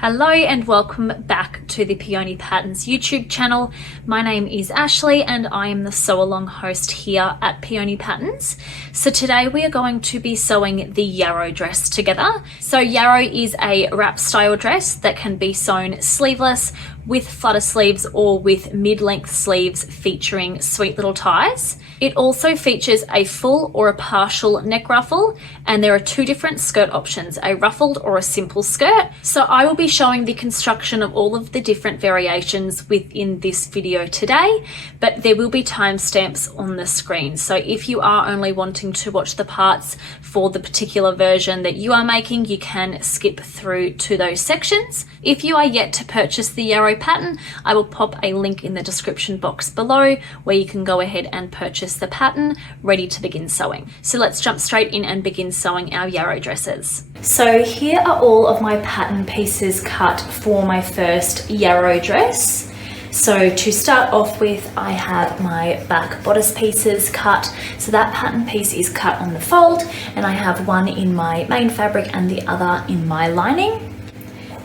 Hello and welcome back to the Peony Patterns YouTube channel. My name is Ashley and I am the sew along host here at Peony Patterns. So today we are going to be sewing the Yarrow dress together. So Yarrow is a wrap style dress that can be sewn sleeveless, with flutter sleeves or with mid-length sleeves featuring sweet little ties. It also features a full or a partial neck ruffle, and there are two different skirt options, a ruffled or a simple skirt. So I will be showing the construction of all of the different variations within this video today, but there will be timestamps on the screen. So if you are only wanting to watch the parts for the particular version that you are making, you can skip through to those sections. If you are yet to purchase the Yarrow pattern, I will pop a link in the description box below where you can go ahead and purchase the pattern ready to begin sewing. So let's jump straight in and begin sewing our Yarrow dresses. So here are all of my pattern pieces cut for my first Yarrow dress. So to start off with, I have my back bodice pieces cut. So that pattern piece is cut on the fold, and I have one in my main fabric and the other in my lining.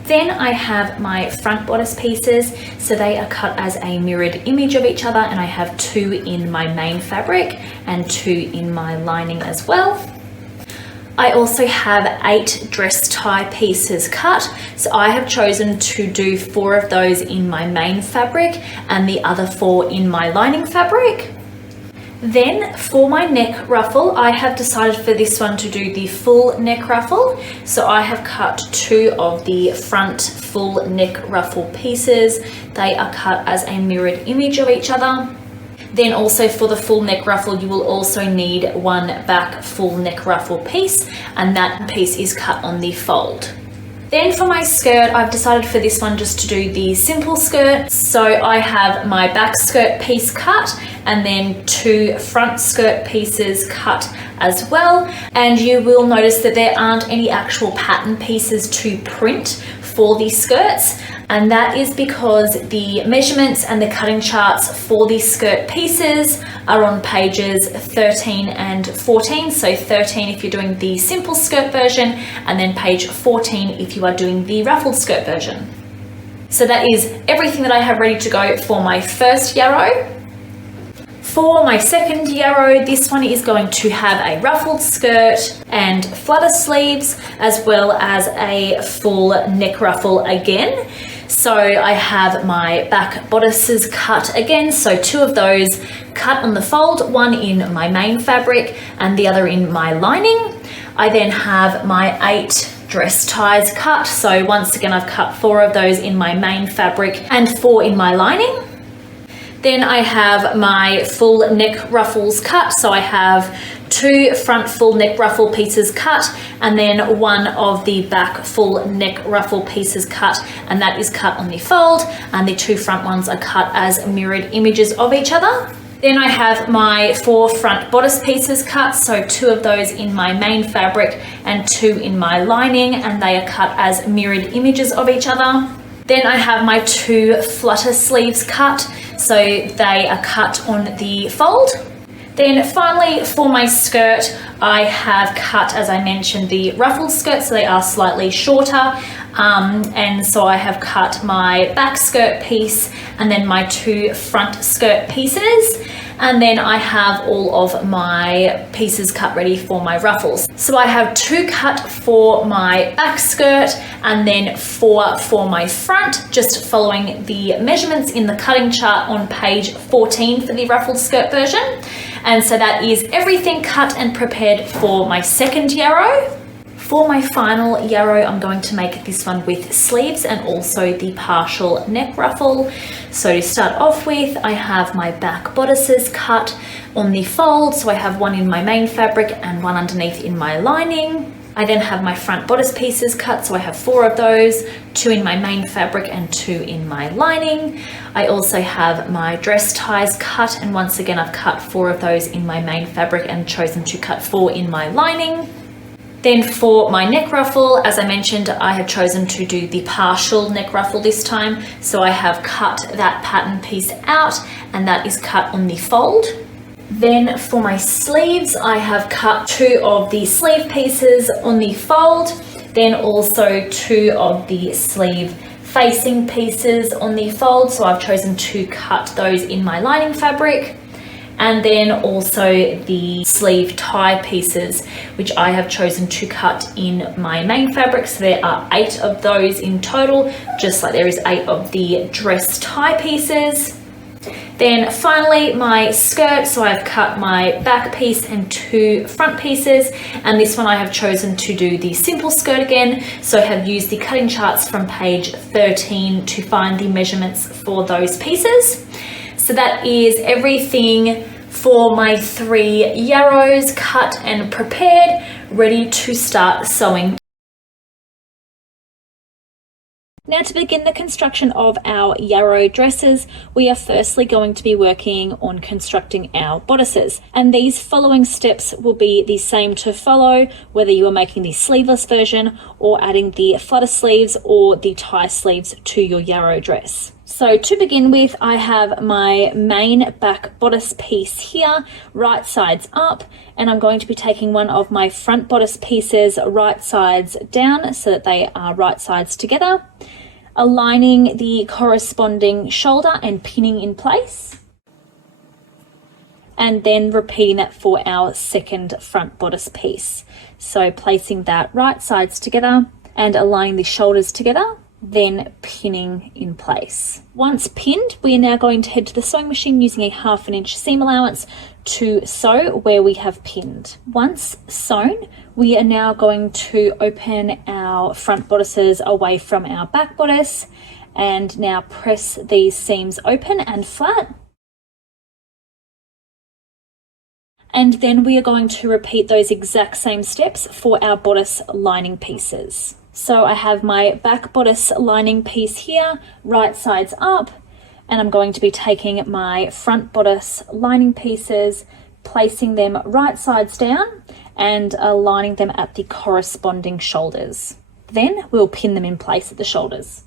Then I have my front bodice pieces, so they are cut as a mirrored image of each other, and I have two in my main fabric and two in my lining as well. I also have 8 dress tie pieces cut, so I have chosen to do 4 of those in my main fabric and the other 4 in my lining fabric. Then for my neck ruffle, I have decided for this one to do the full neck ruffle. So I have cut 2 of the front full neck ruffle pieces. They are cut as a mirrored image of each other. Then also for the full neck ruffle, you will also need one back full neck ruffle piece, and that piece is cut on the fold. Then for my skirt, I've decided for this one just to do the simple skirt. So I have my back skirt piece cut and then 2 front skirt pieces cut as well. And you will notice that there aren't any actual pattern pieces to print for these skirts, and that is because the measurements and the cutting charts for these skirt pieces are on pages 13 and 14. So 13 if you're doing the simple skirt version, and then page 14 if you are doing the ruffled skirt version. So that is everything that I have ready to go for my first Yarrow. For my second Yarrow, this one is going to have a ruffled skirt and flutter sleeves, as well as a full neck ruffle again. So I have my back bodices cut again, so 2 of those cut on the fold, one in my main fabric and the other in my lining. I then have my 8 dress ties cut, so once again I've cut 4 of those in my main fabric and 4 in my lining. Then I have my full neck ruffles cut, so I have 2 front full neck ruffle pieces cut and then 1 of the back full neck ruffle pieces cut, and that is cut on the fold, and the 2 front ones are cut as mirrored images of each other. Then I have my 4 front bodice pieces cut, so 2 of those in my main fabric and 2 in my lining, and they are cut as mirrored images of each other. Then I have my 2 flutter sleeves cut, so they are cut on the fold. Then finally for my skirt, I have cut, as I mentioned, the ruffled skirt, so they are slightly shorter. And so I have cut my back skirt piece and then my 2 front skirt pieces. And then I have all of my pieces cut ready for my ruffles. So I have 2 cut for my back skirt and then 4 for my front, just following the measurements in the cutting chart on page 14 for the ruffled skirt version. And so that is everything cut and prepared for my second Yarrow. For my final Yarrow, I'm going to make this one with sleeves and also the partial neck ruffle. So to start off with, I have my back bodices cut on the fold. So I have 1 in my main fabric and 1 underneath in my lining. I then have my front bodice pieces cut, so I have 4 of those, 2 in my main fabric and 2 in my lining. I also have my dress ties cut, and once again I've cut 4 of those in my main fabric and chosen to cut 4 in my lining. Then for my neck ruffle, as I mentioned, I have chosen to do the partial neck ruffle this time. So I have cut that pattern piece out, and that is cut on the fold. Then for my sleeves, I have cut 2 of the sleeve pieces on the fold. Then also 2 of the sleeve facing pieces on the fold, so I've chosen to cut those in my lining fabric. And then also the sleeve tie pieces, which I have chosen to cut in my main fabric. So there are 8 of those in total, just like there is 8 of the dress tie pieces. Then finally my skirt, so I've cut my back piece and 2 front pieces, and this one I have chosen to do the simple skirt again, so I have used the cutting charts from page 13 to find the measurements for those pieces. So that is everything for my 3 yarrows cut and prepared, ready to start sewing. Now to begin the construction of our yarrow dresses, we are firstly going to be working on constructing our bodices. And these following steps will be the same to follow, whether you are making the sleeveless version or adding the flutter sleeves or the tie sleeves to your yarrow dress. So to begin with, I have my main back bodice piece here, right sides up, and I'm going to be taking one of my front bodice pieces right sides down so that they are right sides together, aligning the corresponding shoulder and pinning in place, and then repeating that for our second front bodice piece. So placing that right sides together and aligning the shoulders together, then pinning in place. Once pinned, we are now going to head to the sewing machine using a 1/2 inch seam allowance to sew where we have pinned. Once sewn, we are now going to open our front bodices away from our back bodice and now press these seams open and flat. And then we are going to repeat those exact same steps for our bodice lining pieces. So I have my back bodice lining piece here, right sides up, and I'm going to be taking my front bodice lining pieces, placing them right sides down and aligning them at the corresponding shoulders. Then we'll pin them in place at the shoulders.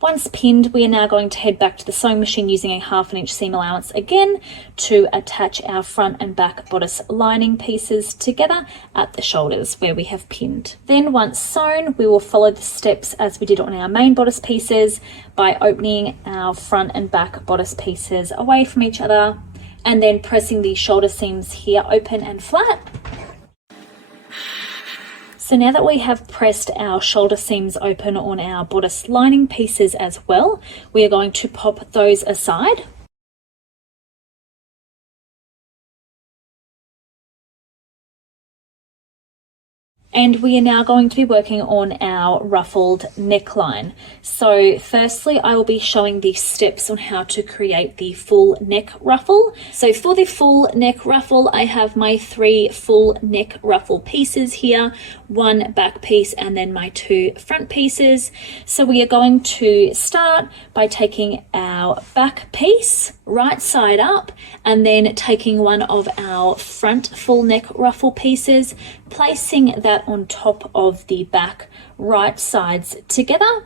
Once pinned, we are now going to head back to the sewing machine using a 1/2 inch seam allowance again to attach our front and back bodice lining pieces together at the shoulders where we have pinned. Then once sewn, we will follow the steps as we did on our main bodice pieces by opening our front and back bodice pieces away from each other and then pressing the shoulder seams here open and flat. So now that we have pressed our shoulder seams open on our bodice lining pieces as well, we are going to pop those aside. And we are now going to be working on our ruffled neckline. So firstly, I will be showing the steps on how to create the full neck ruffle. So for the full neck ruffle, I have my 3 full neck ruffle pieces here, 1 back piece and then my 2 front pieces. So we are going to start by taking our back piece right side up and then taking one of our front full neck ruffle pieces, placing that on top of the back right sides together,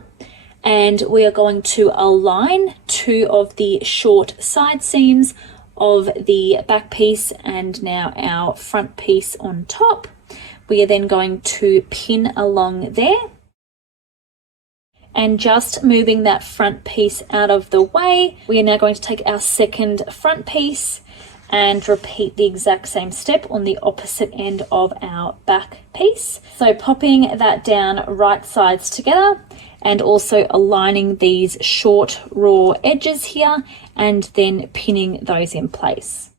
and we are going to align 2 of the short side seams of the back piece and now our front piece on top. We are then going to pin along there and just moving that front piece out of the way. We are now going to take our second front piece and repeat the exact same step on the opposite end of our back piece. So popping that down right sides together and also aligning these short raw edges here and then pinning those in place.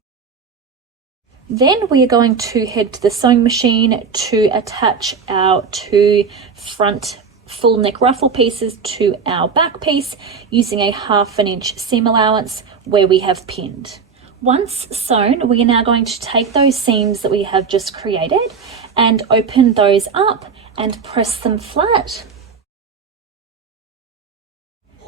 Then we are going to head to the sewing machine to attach our 2 front full neck ruffle pieces to our back piece using a 1/2 inch seam allowance where we have pinned. Once sewn, we are now going to take those seams that we have just created and open those up and press them flat.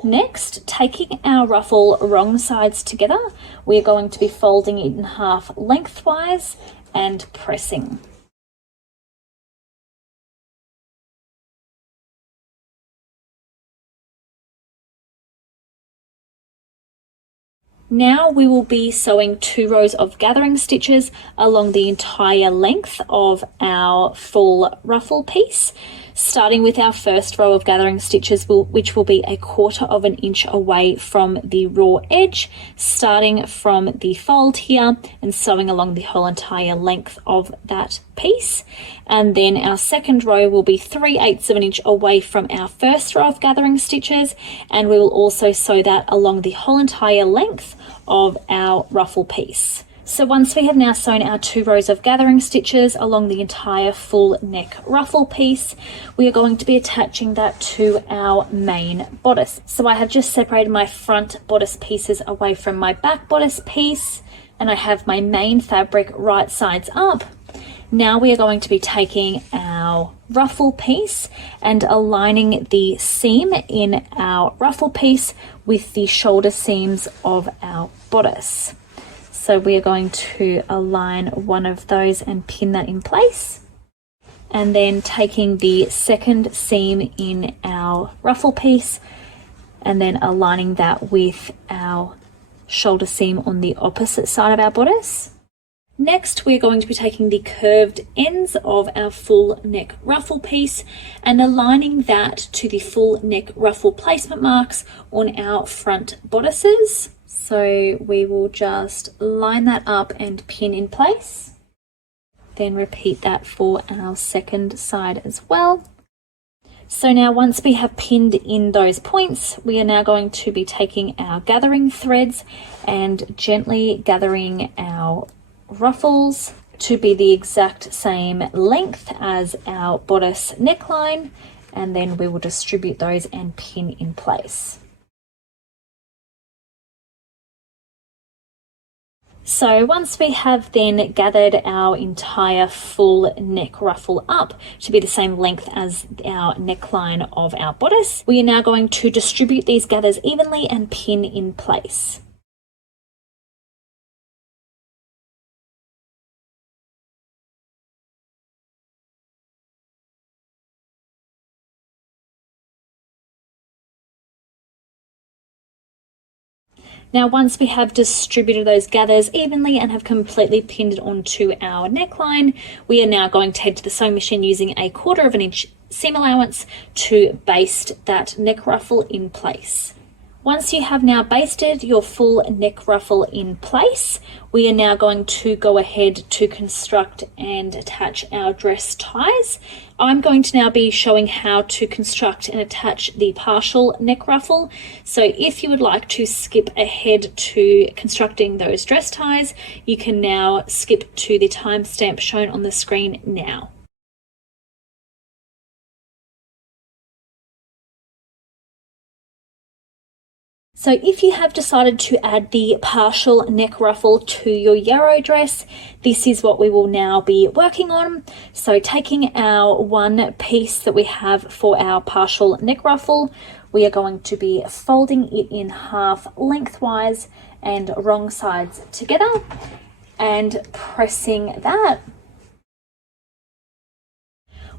Next, taking our ruffle wrong sides together, we are going to be folding it in half lengthwise and pressing. Now we will be sewing 2 rows of gathering stitches along the entire length of our full ruffle piece, starting with our first row of gathering stitches, which will be 1/4 of an inch away from the raw edge, starting from the fold here and sewing along the whole entire length of that piece. And then our second row will be 3/8 of an inch away from our first row of gathering stitches, and we will also sew that along the whole entire length of our ruffle piece. So once we have now sewn our 2 rows of gathering stitches along the entire full neck ruffle piece, we are going to be attaching that to our main bodice. So I have just separated my front bodice pieces away from my back bodice piece, and I have my main fabric right sides up. Now we are going to be taking our ruffle piece and aligning the seam in our ruffle piece with the shoulder seams of our bodice. So we are going to align one of those and pin that in place. And then taking the second seam in our ruffle piece and then aligning that with our shoulder seam on the opposite side of our bodice. Next, we're going to be taking the curved ends of our full neck ruffle piece and aligning that to the full neck ruffle placement marks on our front bodices. So we will just line that up and pin in place. Then repeat that for our second side as well. So now once we have pinned in those points, we are now going to be taking our gathering threads and gently gathering our ruffles to be the exact same length as our bodice neckline, and then we will distribute those and pin in place. So once we have then gathered our entire full neck ruffle up to be the same length as our neckline of our bodice, we are now going to distribute these gathers evenly and pin in place. Now once we have distributed those gathers evenly and have completely pinned it onto our neckline, we are now going to head to the sewing machine using 1/4 of an inch seam allowance to baste that neck ruffle in place. Once you have now basted your full neck ruffle in place, we are now going to go ahead to construct and attach our dress ties. I'm going to now be showing how to construct and attach the partial neck ruffle. So if you would like to skip ahead to constructing those dress ties, you can now skip to the timestamp shown on the screen now. So if you have decided to add the partial neck ruffle to your Yarrow dress, this is what we will now be working on. So taking our one piece that we have for our partial neck ruffle, we are going to be folding it in half lengthwise and wrong sides together and pressing that.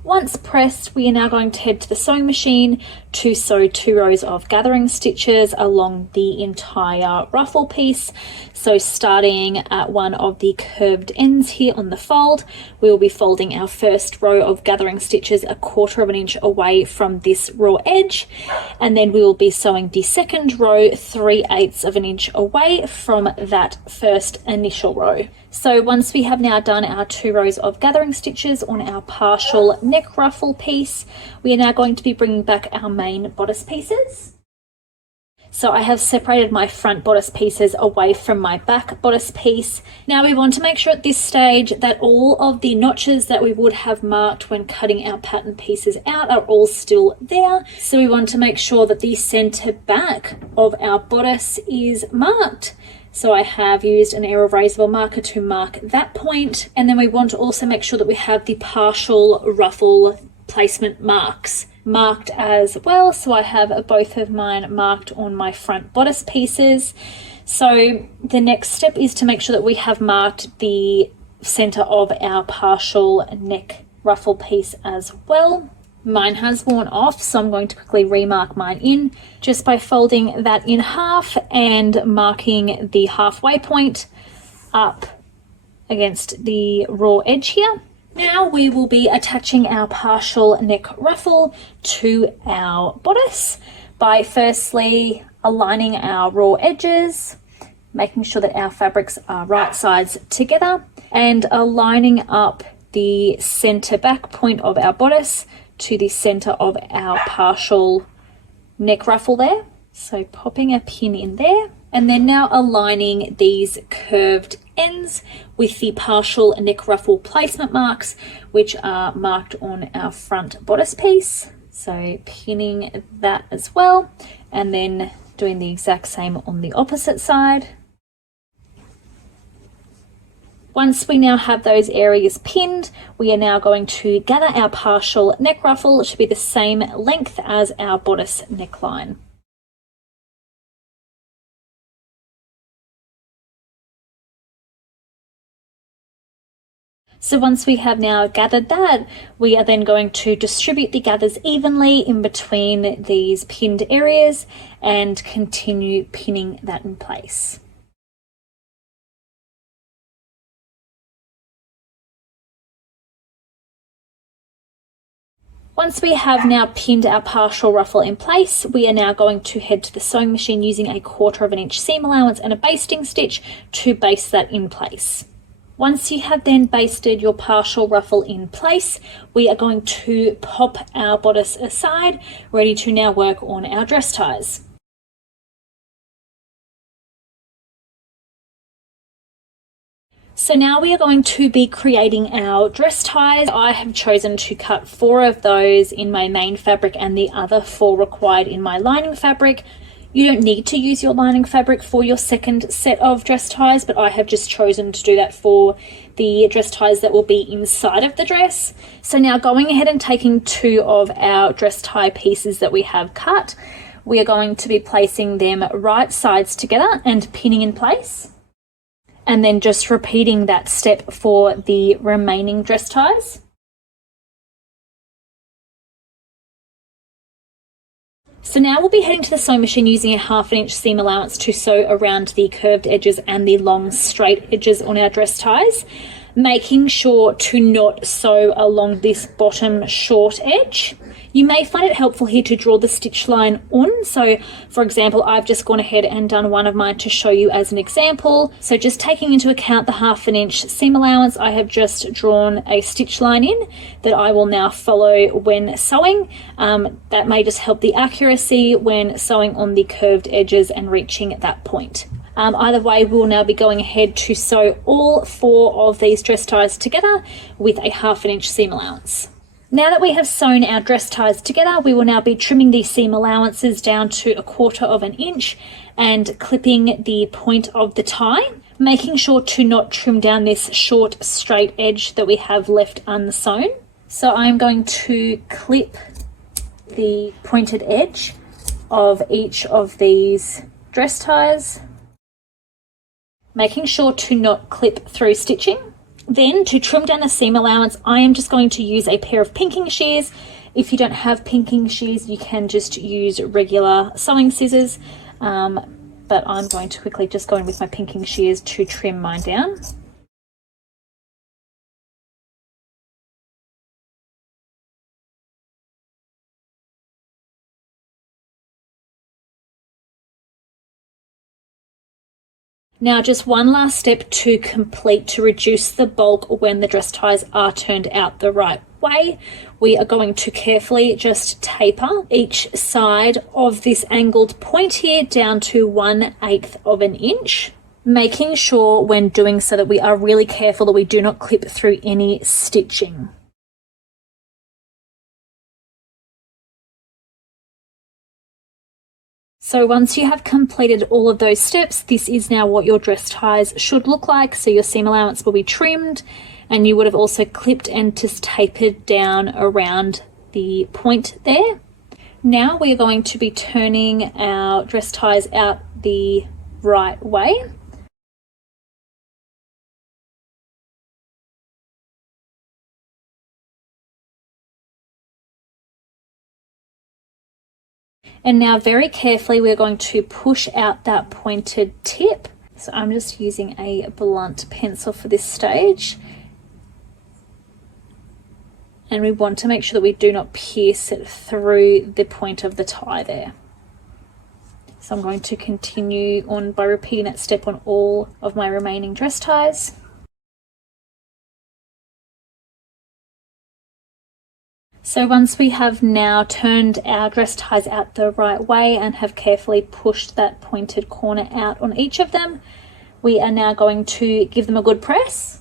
Once pressed, we are now going to head to the sewing machine to sew 2 rows of gathering stitches along the entire ruffle piece. So starting at one of the curved ends here on the fold, we will be folding our first row of gathering stitches 1/4 of an inch away from this raw edge, and then we will be sewing the second row 3/8 of an inch away from that first initial row. So once we have now done our 2 rows of gathering stitches on our partial neck ruffle piece, we are now going to be bringing back our main bodice pieces. So I have separated my front bodice pieces away from my back bodice piece. Now we want to make sure at this stage that all of the notches that we would have marked when cutting our pattern pieces out are all still there. So we want to make sure that the center back of our bodice is marked. So I have used an erasable marker to mark that point, and then we want to also make sure that we have the partial ruffle placement marks marked as well. So I have both of mine marked on my front bodice pieces. So the next step is to make sure that we have marked the center of our partial neck ruffle piece as well. Mine has worn off, so I'm going to quickly remark mine in just by folding that in half and marking the halfway point up against the raw edge here. Now we will be attaching our partial neck ruffle to our bodice by firstly aligning our raw edges, making sure that our fabrics are right sides together, and aligning up the center back point of our bodice to the center of our partial neck ruffle there. So popping a pin in there, and then now aligning these curved ends with the partial neck ruffle placement marks, which are marked on our front bodice piece. So pinning that as well, and then doing the exact same on the opposite side. Once we now have those areas pinned, we are now going to gather our partial neck ruffle to be the same length as our bodice neckline. So once we have now gathered that, we are then going to distribute the gathers evenly in between these pinned areas and continue pinning that in place. Once we have now pinned our partial ruffle in place, we are now going to head to the sewing machine using a 1/4 inch seam allowance and a basting stitch to baste that in place. Once you have then basted your partial ruffle in place, we are going to pop our bodice aside, ready to now work on our dress ties. So now we are going to be creating our dress ties. I have chosen to cut 4 of those in my main fabric and the other 4 required in my lining fabric. You don't need to use your lining fabric for your second set of dress ties, but I have just chosen to do that for the dress ties that will be inside of the dress. So now going ahead and taking 2 of our dress tie pieces that we have cut, we are going to be placing them right sides together and pinning in place. And then just repeating that step for the remaining dress ties. So now we'll be heading to the sewing machine using a 1/2 inch seam allowance to sew around the curved edges and the long straight edges on our dress ties, making sure to not sew along this bottom short edge. You may find it helpful here to draw the stitch line on. So for example, I've just gone ahead and done one of mine to show you as an example. So just taking into account the 1/2 inch seam allowance, I have just drawn a stitch line in that I will now follow when sewing. That may just help the accuracy when sewing on the curved edges and reaching that point. Either way, we'll now be going ahead to sew all 4 of these dress ties together with a 1/2 inch seam allowance. Now that we have sewn our dress ties together, we will now be trimming these seam allowances down to a 1/4 inch and clipping the point of the tie, making sure to not trim down this short straight edge that we have left unsewn. So I'm going to clip the pointed edge of each of these dress ties, making sure to not clip through stitching. Then to trim down the seam allowance, I am just going to use a pair of pinking shears. If you don't have pinking shears, you can just use regular sewing scissors, but I'm going to quickly just go in with my pinking shears to trim mine down. Now just one last step to complete to reduce the bulk when the dress ties are turned out the right way. We are going to carefully just taper each side of this angled point here down to 1/8 inch, making sure when doing so that we are really careful that we do not clip through any stitching. So once you have completed all of those steps, this is now what your dress ties should look like. So your seam allowance will be trimmed, and you would have also clipped and just tapered down around the point there. Now we are going to be turning our dress ties out the right way. And now very carefully we're going to push out that pointed tip. So I'm just using a blunt pencil for this stage. And we want to make sure that we do not pierce it through the point of the tie there. So I'm going to continue on by repeating that step on all of my remaining dress ties. So once we have now turned our dress ties out the right way and have carefully pushed that pointed corner out on each of them, we are now going to give them a good press.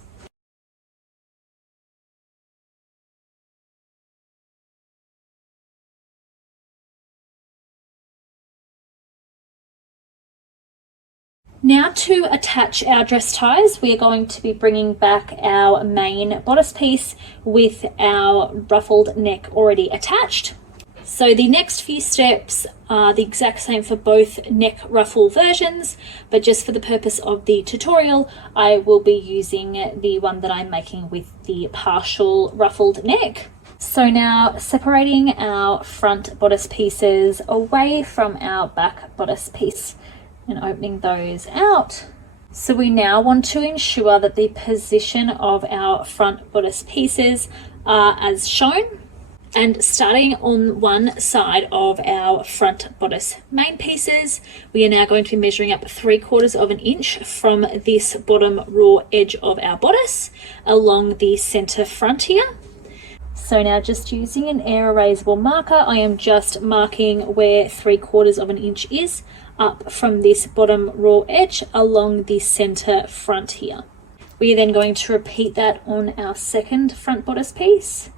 Now to attach our dress ties, we are going to be bringing back our main bodice piece with our ruffled neck already attached. So the next few steps are the exact same for both neck ruffle versions, but just for the purpose of the tutorial, I will be using the one that I'm making with the partial ruffled neck. So now separating our front bodice pieces away from our back bodice piece and opening those out. So we now want to ensure that the position of our front bodice pieces are as shown. And starting on one side of our front bodice main pieces, we are now going to be measuring up 3/4 of an inch from this bottom raw edge of our bodice along the center front here. So now just using an air erasable marker, I am just marking where 3/4 of an inch is up from this bottom raw edge along the center front here. We are then going to repeat that on our second front bodice piece.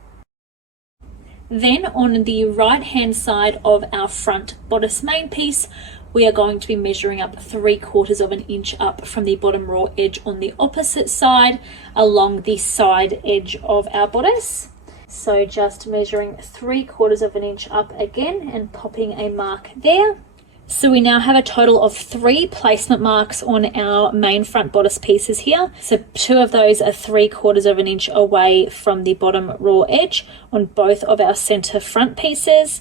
Then on the right hand side of our front bodice main piece, we are going to be measuring up 3/4 of an inch up from the bottom raw edge on the opposite side along the side edge of our bodice. So just measuring 3/4 of an inch up again and popping a mark there. So we now have a total of 3 placement marks on our main front bodice pieces here. So 2 of those are 3/4 of an inch away from the bottom raw edge on both of our center front pieces.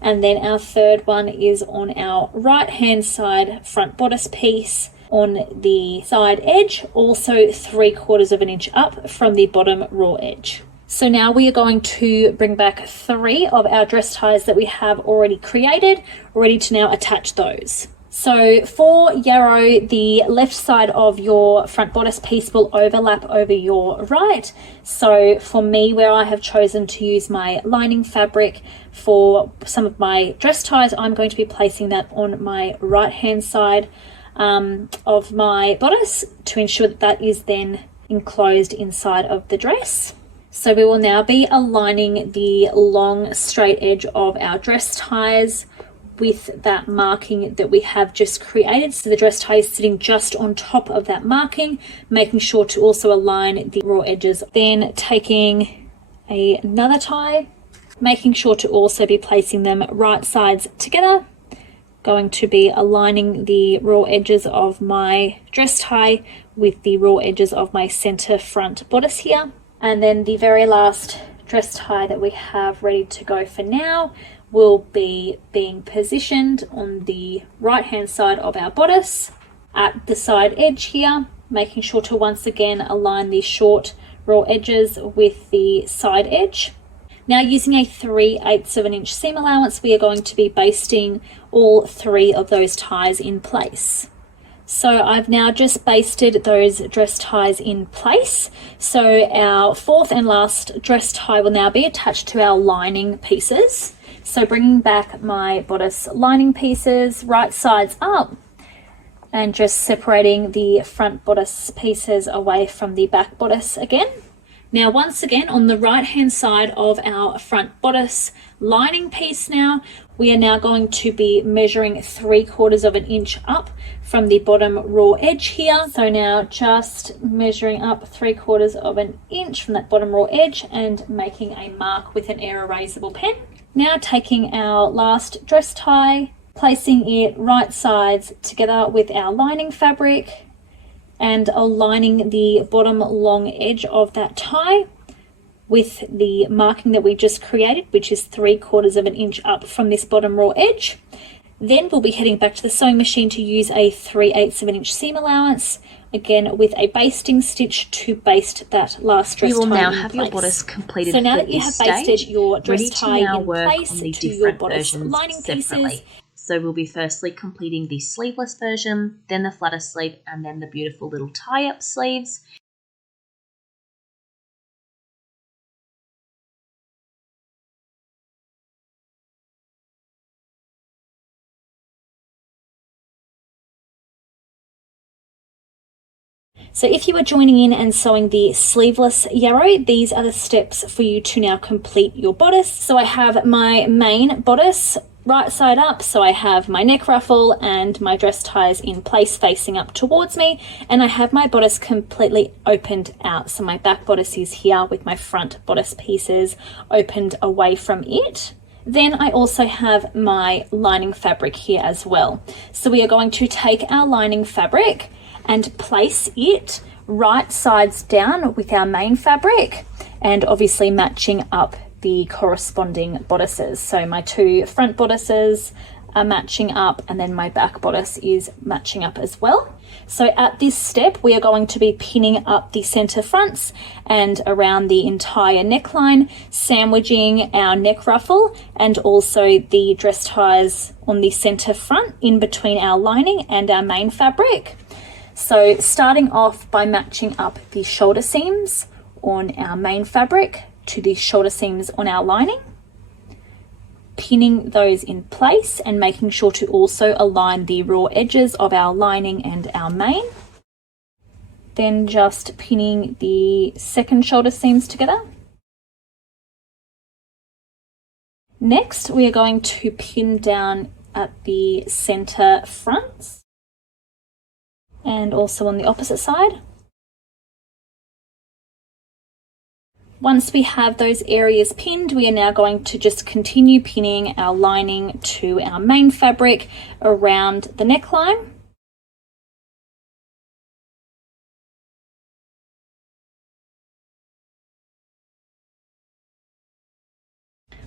And then our third one is on our right hand side front bodice piece on the side edge, also 3/4 of an inch up from the bottom raw edge. So now we are going to bring back 3 of our dress ties that we have already created, ready to now attach those. So for Yarrow, the left side of your front bodice piece will overlap over your right. So for me, where I have chosen to use my lining fabric for some of my dress ties, I'm going to be placing that on my right hand side of my bodice to ensure that that is then enclosed inside of the dress. So we will now be aligning the long straight edge of our dress ties with that marking that we have just created. So the dress tie is sitting just on top of that marking, making sure to also align the raw edges. Then taking another tie, making sure to also be placing them right sides together. Going to be aligning the raw edges of my dress tie with the raw edges of my center front bodice here. And then the very last dress tie that we have ready to go for now will be being positioned on the right hand side of our bodice at the side edge here, making sure to once again align the short raw edges with the side edge. Now using a 3/8 of an inch seam allowance, we are going to be basting all 3 of those ties in place. So I've now just basted those dress ties in place. So our fourth and last dress tie will now be attached to our lining pieces. So bringing back my bodice lining pieces right sides up and just separating the front bodice pieces away from the back bodice again. Now once again on the right hand side of our front bodice lining piece now, we are now going to be measuring 3/4 of an inch up from the bottom raw edge here. So now just measuring up 3/4 of an inch from that bottom raw edge and making a mark with an air erasable pen. Now taking our last dress tie, placing it right sides together with our lining fabric and aligning the bottom long edge of that tie with the marking that we just created, which is 3/4 of an inch up from this bottom raw edge. Then we'll be heading back to the sewing machine to use a 3/8 of an inch seam allowance, again with a basting stitch to baste that last dress tie in place. You will now have your bodice completed. So now that you have basted your dress ready tie to now in work place on the to your different bodice versions lining separately. pieces. So we'll be firstly completing the sleeveless version, then the flutter sleeve, and then the beautiful little tie-up sleeves. So if you are joining in and sewing the sleeveless Yarrow, these are the steps for you to now complete your bodice. So I have my main bodice right side up, so I have my neck ruffle and my dress ties in place facing up towards me, and I have my bodice completely opened out. So my back bodice is here with my front bodice pieces opened away from it. Then I also have my lining fabric here as well. So we are going to take our lining fabric and place it right sides down with our main fabric, and obviously matching up the corresponding bodices. So my two front bodices are matching up, and then my back bodice is matching up as well. So at this step we are going to be pinning up the center fronts and around the entire neckline, sandwiching our neck ruffle and also the dress ties on the center front in between our lining and our main fabric. So starting off by matching up the shoulder seams on our main fabric to the shoulder seams on our lining, pinning those in place and making sure to also align the raw edges of our lining and our main. Then just pinning the second shoulder seams together. Next, we are going to pin down at the center fronts, and also on the opposite side. Once we have those areas pinned, we are now going to just continue pinning our lining to our main fabric around the neckline.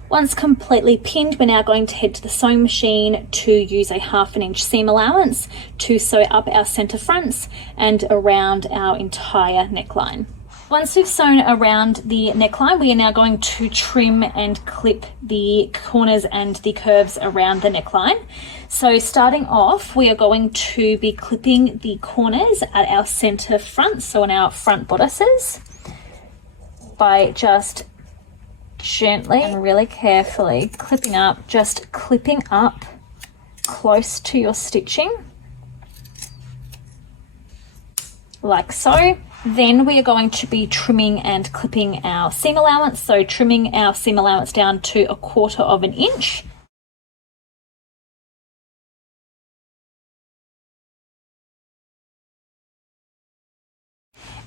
Once completely pinned, we're now going to head to the sewing machine to use a 1/2 inch seam allowance to sew up our center fronts and around our entire neckline. Once we've sewn around the neckline, we are now going to trim and clip the corners and the curves around the neckline. So starting off, we are going to be clipping the corners at our center front, so on our front bodices, by just gently and really carefully clipping up, just clipping up close to your stitching, like so. Then we are going to be trimming and clipping our seam allowance, so trimming our seam allowance down to 1/4 of an inch.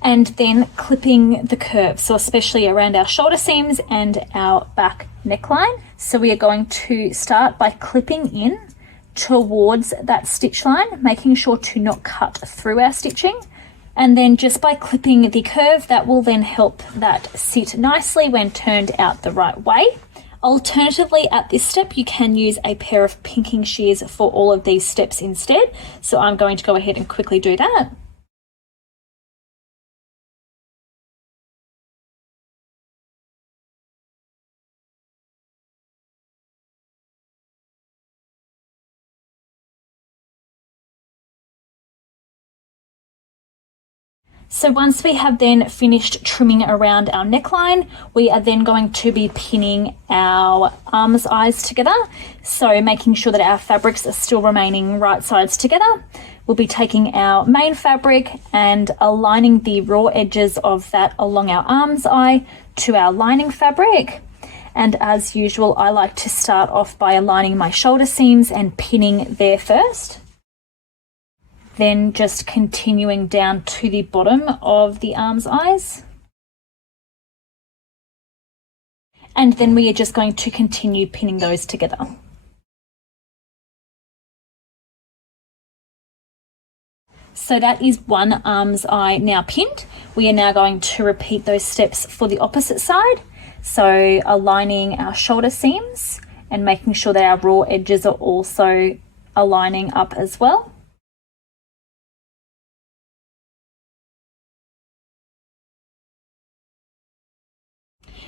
And then clipping the curves, so especially around our shoulder seams and our back neckline. So we are going to start by clipping in towards that stitch line, making sure to not cut through our stitching. And then just by clipping the curve, that will then help that sit nicely when turned out the right way. Alternatively, at this step, you can use a pair of pinking shears for all of these steps instead. So I'm going to go ahead and quickly do that. So once we have then finished trimming around our neckline, we are then going to be pinning our arms eyes together. So making sure that our fabrics are still remaining right sides together. We'll be taking our main fabric and aligning the raw edges of that along our arms eye to our lining fabric. And as usual, I like to start off by aligning my shoulder seams and pinning there first. Then just continuing down to the bottom of the arms eyes. And then we are just going to continue pinning those together. So that is one arm's eye now pinned. We are now going to repeat those steps for the opposite side. So aligning our shoulder seams and making sure that our raw edges are also aligning up as well.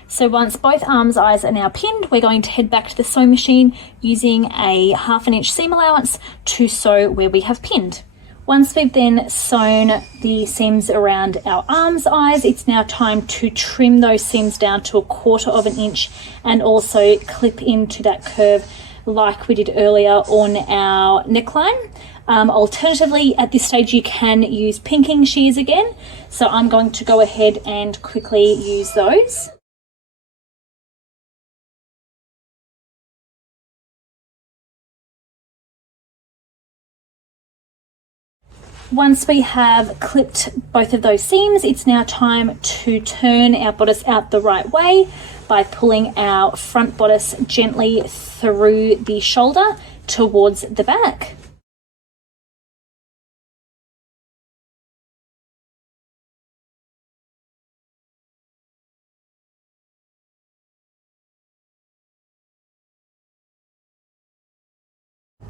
So once both arms' eyes are now pinned, we're going to head back to the sewing machine using a 1/2 inch seam allowance to sew where we have pinned. Once we've then sewn the seams around our arms' eyes, it's now time to trim those seams down to 1/4 inch and also clip into that curve like we did earlier on our neckline. Alternatively, at this stage you can use pinking shears again, so I'm going to go ahead and quickly use those. Once we have clipped both of those seams, it's now time to turn our bodice out the right way by pulling our front bodice gently through the shoulder towards the back.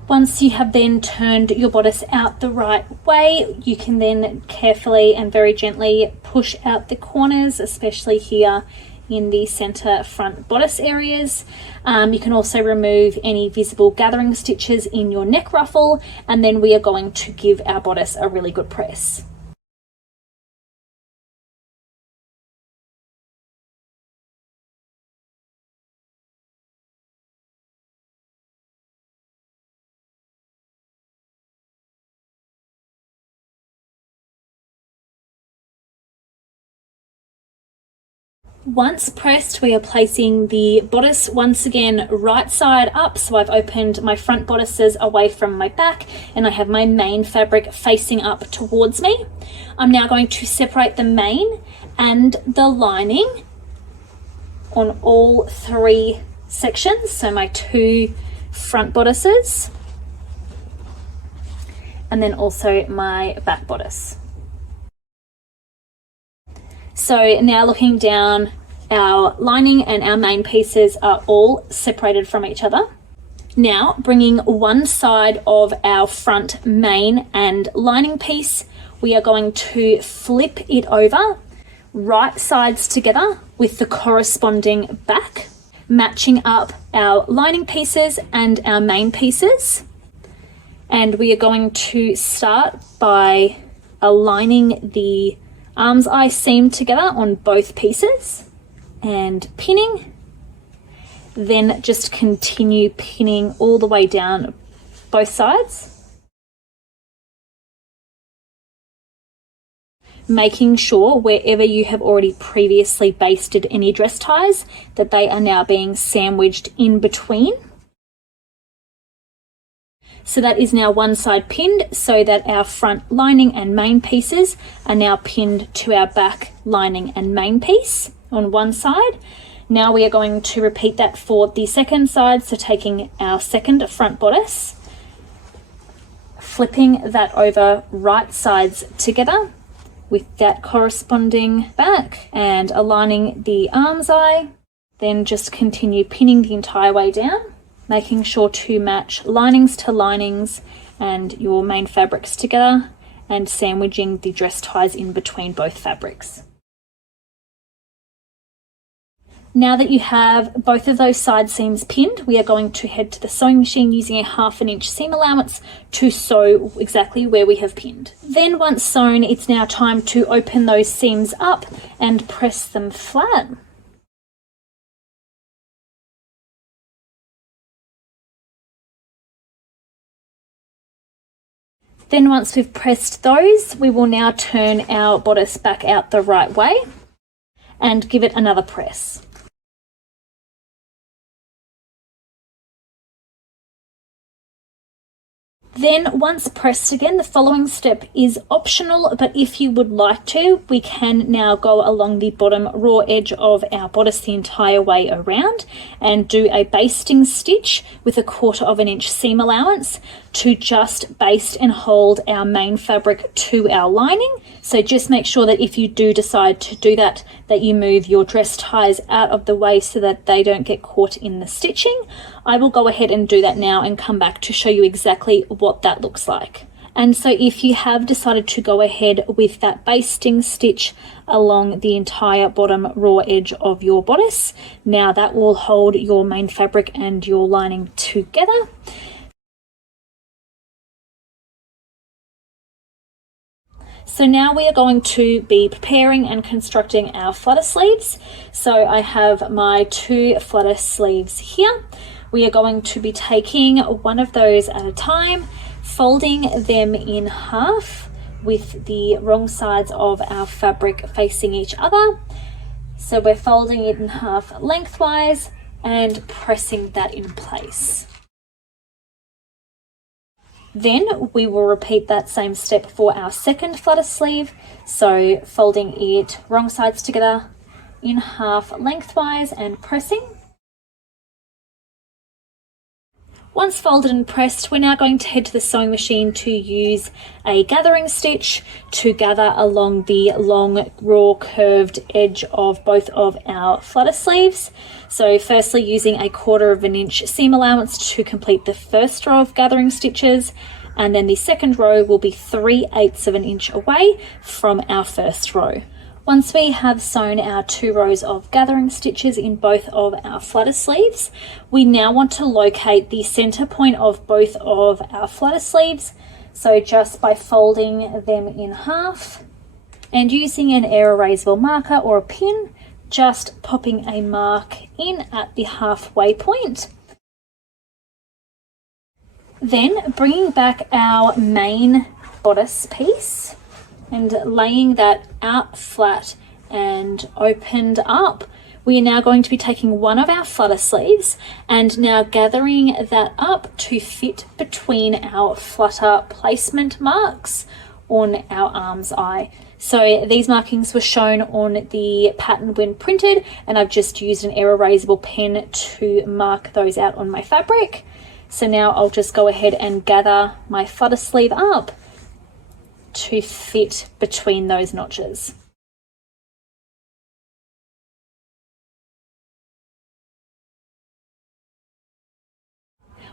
Once you have then turned your bodice out the right way, you can then carefully and very gently push out the corners, especially here in the center front bodice areas. You can also remove any visible gathering stitches in your neck ruffle, and then we are going to give our bodice a really good press. Once pressed, we are placing the bodice once again right side up. So I've opened my front bodices away from my back and I have my main fabric facing up towards me. I'm now going to separate the main and the lining on all 3 sections. So my 2 front bodices and then also my back bodice. So now looking down, our lining and our main pieces are all separated from each other. Now bringing one side of our front main and lining piece, we are going to flip it over, right sides together with the corresponding back, matching up our lining pieces and our main pieces. And we are going to start by aligning the arm's eye seam together on both pieces and pinning, then just continue pinning all the way down both sides, making sure wherever you have already previously basted any dress ties that they are now being sandwiched in between. So that is now one side pinned, so that our front lining and main pieces are now pinned to our back lining and main piece on one side. Now we are going to repeat that for the second side, so taking our second front bodice, flipping that over right sides together with that corresponding back and aligning the arm's eye, then just continue pinning the entire way down, making sure to match linings to linings and your main fabrics together and sandwiching the dress ties in between both fabrics. Now that you have both of those side seams pinned, we are going to head to the sewing machine using a 1/2 inch seam allowance to sew exactly where we have pinned. Then once sewn, it's now time to open those seams up and press them flat. Then once we've pressed those, we will now turn our bodice back out the right way and give it another press. Then once pressed again, the following step is optional, but if you would like to, we can now go along the bottom raw edge of our bodice the entire way around and do a basting stitch with a 1/4 inch seam allowance to just baste and hold our main fabric to our lining. So just make sure that if you do decide to do that, that you move your dress ties out of the way so that they don't get caught in the stitching. I will go ahead and do that now and come back to show you exactly what that looks like. And so if you have decided to go ahead with that basting stitch along the entire bottom raw edge of your bodice, now that will hold your main fabric and your lining together. So now we are going to be preparing and constructing our flutter sleeves. So I have my 2 flutter sleeves here. We are going to be taking one of those at a time, folding them in half with the wrong sides of our fabric facing each other. So we're folding it in half lengthwise and pressing that in place. Then we will repeat that same step for our second flutter sleeve. So folding it wrong sides together in half lengthwise and pressing. Once folded and pressed, we're now going to head to the sewing machine to use a gathering stitch to gather along the long raw curved edge of both of our flutter sleeves. So firstly, using a 1/4 inch seam allowance to complete the first row of gathering stitches, and then the second row will be 3/8 of an inch away from our first row. Once we have sewn our 2 rows of gathering stitches in both of our flutter sleeves, we now want to locate the center point of both of our flutter sleeves. So just by folding them in half and using an air erasable marker or a pin, just popping a mark in at the halfway point. Then bringing back our main bodice piece and laying that out flat and opened up. We are now going to be taking one of our flutter sleeves and now gathering that up to fit between our flutter placement marks on our arm's eye. So these markings were shown on the pattern when printed, and I've just used an air erasable pen to mark those out on my fabric. So now I'll just go ahead and gather my flutter sleeve up to fit between those notches.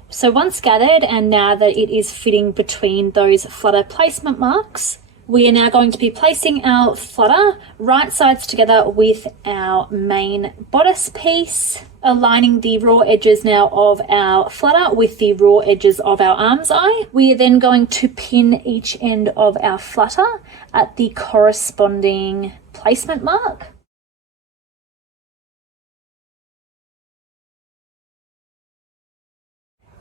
So once gathered, and now that it is fitting between those flutter placement marks, we are now going to be placing our flutter right sides together with our main bodice piece, aligning the raw edges now of our flutter with the raw edges of our arm's eye. We are then going to pin each end of our flutter at the corresponding placement mark.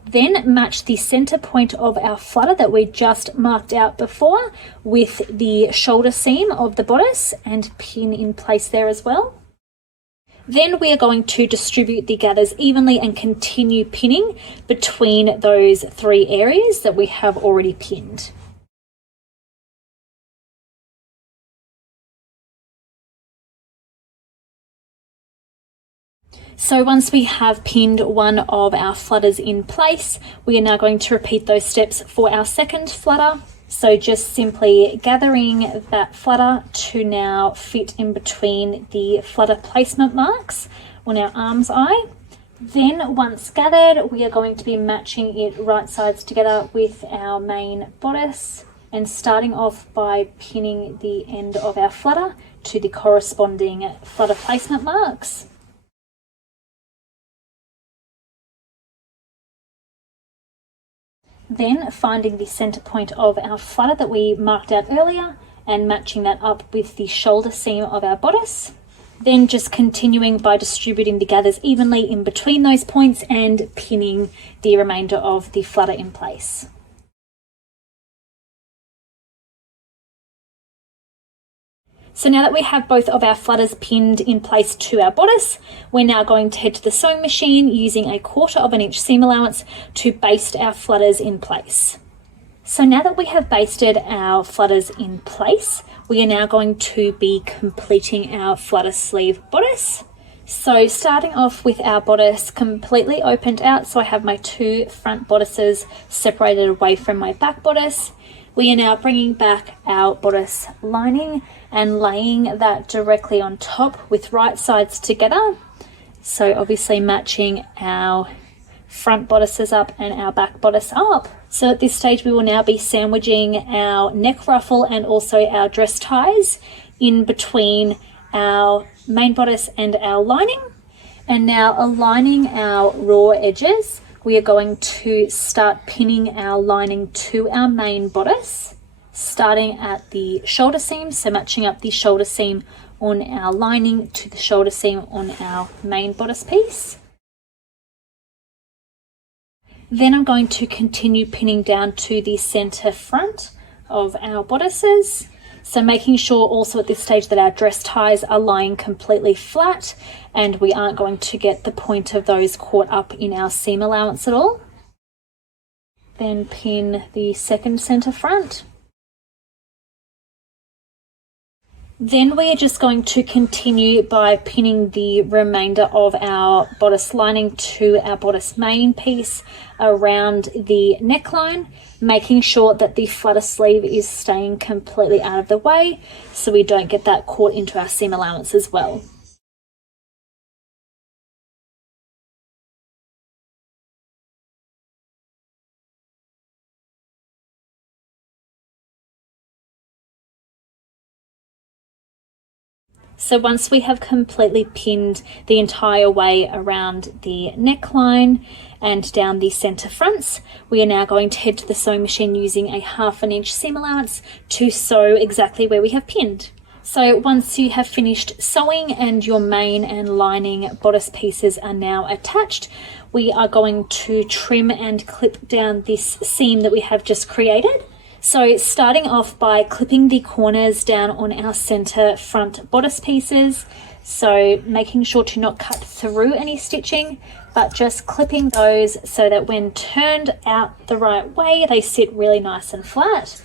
Then match the center point of our flutter that we just marked out before with the shoulder seam of the bodice and pin in place there as well. Then we are going to distribute the gathers evenly and continue pinning between those 3 areas that we have already pinned. So once we have pinned one of our flutters in place, we are now going to repeat those steps for our second flutter. So just simply gathering that flutter to now fit in between the flutter placement marks on our arm's eye. Then once gathered, we are going to be matching it right sides together with our main bodice and starting off by pinning the end of our flutter to the corresponding flutter placement marks. Then finding the center point of our flutter that we marked out earlier and matching that up with the shoulder seam of our bodice. Then just continuing by distributing the gathers evenly in between those points and pinning the remainder of the flutter in place. So now that we have both of our flutters pinned in place to our bodice, we're now going to head to the sewing machine using a 1/4 inch seam allowance to baste our flutters in place. So now that we have basted our flutters in place, we are now going to be completing our flutter sleeve bodice. So starting off with our bodice completely opened out, so I have my two front bodices separated away from my back bodice. We are now bringing back our bodice lining and laying that directly on top with right sides together. So obviously matching our front bodices up and our back bodice up. So at this stage we will now be sandwiching our neck ruffle and also our dress ties in between our main bodice and our lining. And now aligning our raw edges, we are going to start pinning our lining to our main bodice, starting at the shoulder seam, so matching up the shoulder seam on our lining to the shoulder seam on our main bodice piece. Then I'm going to continue pinning down to the center front of our bodices. So making sure also at this stage that our dress ties are lying completely flat and we aren't going to get the point of those caught up in our seam allowance at all. Then pin the second center front. Then we are just going to continue by pinning the remainder of our bodice lining to our bodice main piece around the neckline, making sure that the flutter sleeve is staying completely out of the way so we don't get that caught into our seam allowance as well. So once we have completely pinned the entire way around the neckline and down the center fronts, we are now going to head to the sewing machine using a 1/2 inch seam allowance to sew exactly where we have pinned. So once you have finished sewing and your main and lining bodice pieces are now attached, we are going to trim and clip down this seam that we have just created. So starting off by clipping the corners down on our center front bodice pieces, so making sure to not cut through any stitching, but just clipping those so that when turned out the right way, they sit really nice and flat.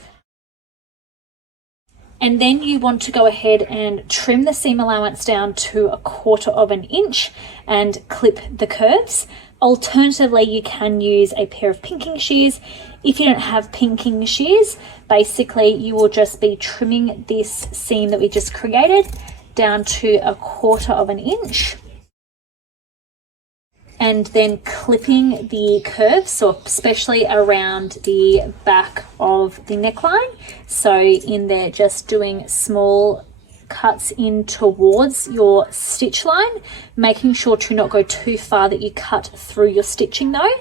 And then you want to go ahead and trim the seam allowance down to 1/4 inch and clip the curves. Alternatively, you can use a pair of pinking shears. If you don't have pinking shears, basically you will just be trimming this seam that we just created down to 1/4 inch. And then clipping the curves, so especially around the back of the neckline. So in there, just doing small cuts in towards your stitch line, making sure to not go too far that you cut through your stitching though.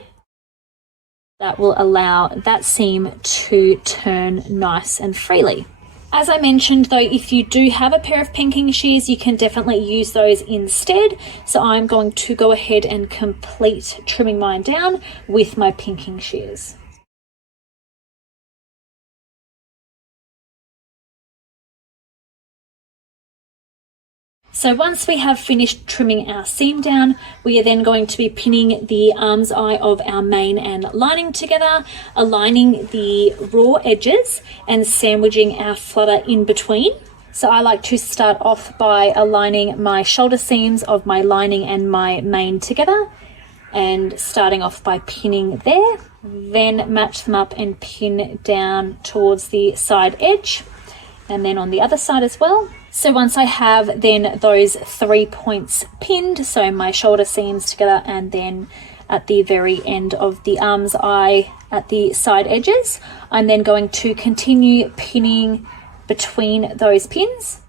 That will allow that seam to turn nice and freely. As I mentioned though, if you do have a pair of pinking shears, you can definitely use those instead. So I'm going to go ahead and complete trimming mine down with my pinking shears. So once we have finished trimming our seam down, we are then going to be pinning the arm's eye of our main and lining together, aligning the raw edges and sandwiching our flutter in between. So I like to start off by aligning my shoulder seams of my lining and my main together and starting off by pinning there, then match them up and pin down towards the side edge and then on the other side as well. So once I have then those 3 points pinned, so my shoulder seams together and then at the very end of the arm's eye at the side edges, I'm then going to continue pinning between those pins.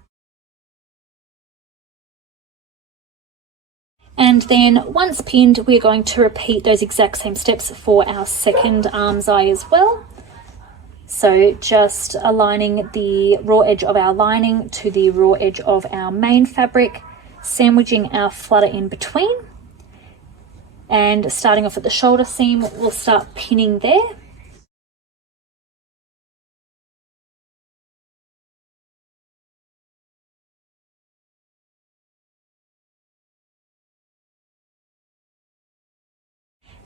And then once pinned, we're going to repeat those exact same steps for our second arm's eye as well. So just aligning the raw edge of our lining to the raw edge of our main fabric, sandwiching our flutter in between, and starting off at the shoulder seam, we'll start pinning there.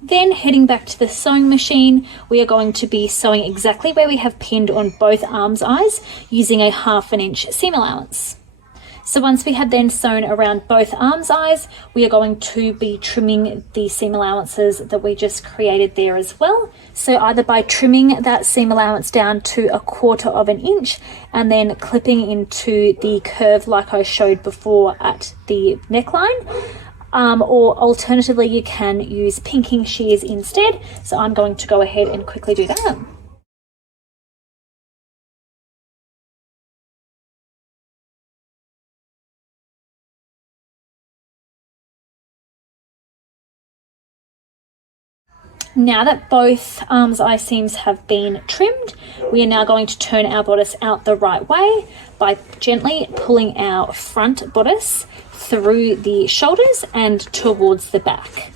Then heading back to the sewing machine, we are going to be sewing exactly where we have pinned on both arms eyes using a 1/2 inch seam allowance. So once we have then sewn around both arms eyes, we are going to be trimming the seam allowances that we just created there as well. So either by trimming that seam allowance down to 1/4 inch and then clipping into the curve like I showed before at the neckline, or alternatively you can use pinking shears instead. So I'm going to go ahead and quickly do that. Now that both arms eye seams have been trimmed, we are now going to turn our bodice out the right way by gently pulling our front bodice through the shoulders and towards the back.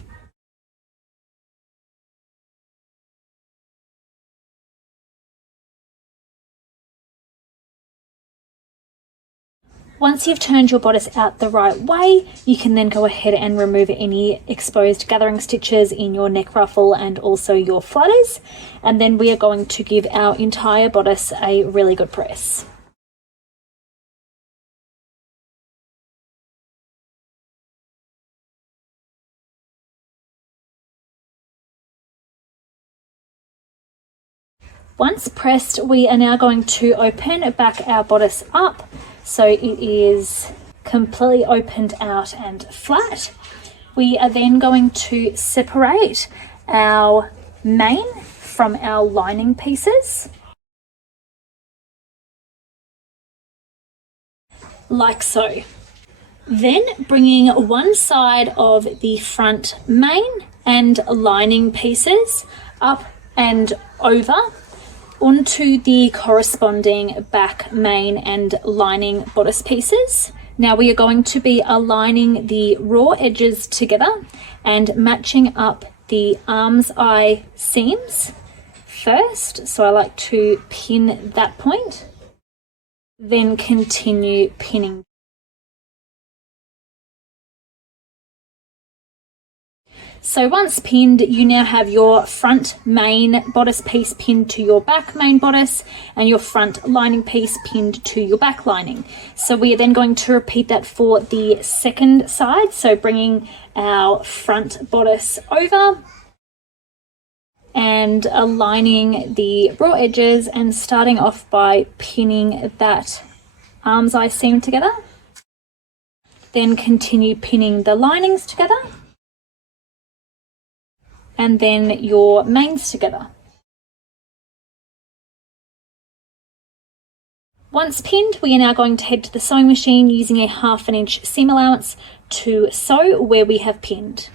Once you've turned your bodice out the right way, you can then go ahead and remove any exposed gathering stitches in your neck ruffle and also your flutters. And then we are going to give our entire bodice a really good press. Once pressed, we are now going to open back our bodice up so it is completely opened out and flat. We are then going to separate our main from our lining pieces, like so. Then bringing one side of the front main and lining pieces up and over onto the corresponding back main and lining bodice pieces. Now we are going to be aligning the raw edges together and matching up the arms eye seams first. So I like to pin that point, then continue pinning. So once pinned, you now have your front main bodice piece pinned to your back main bodice and your front lining piece pinned to your back lining. So we are then going to repeat that for the second side. So bringing our front bodice over and aligning the raw edges and starting off by pinning that arms eye seam together. Then continue pinning the linings together, and then your mains together. Once pinned, we are now going to head to the sewing machine using a 1/2 inch seam allowance to sew where we have pinned.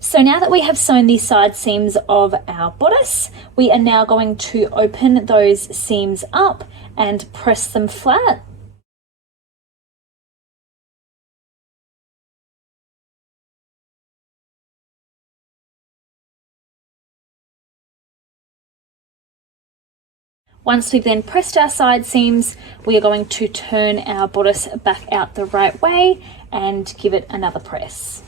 So now that we have sewn the side seams of our bodice, we are now going to open those seams up and press them flat. Once we've then pressed our side seams, we are going to turn our bodice back out the right way and give it another press.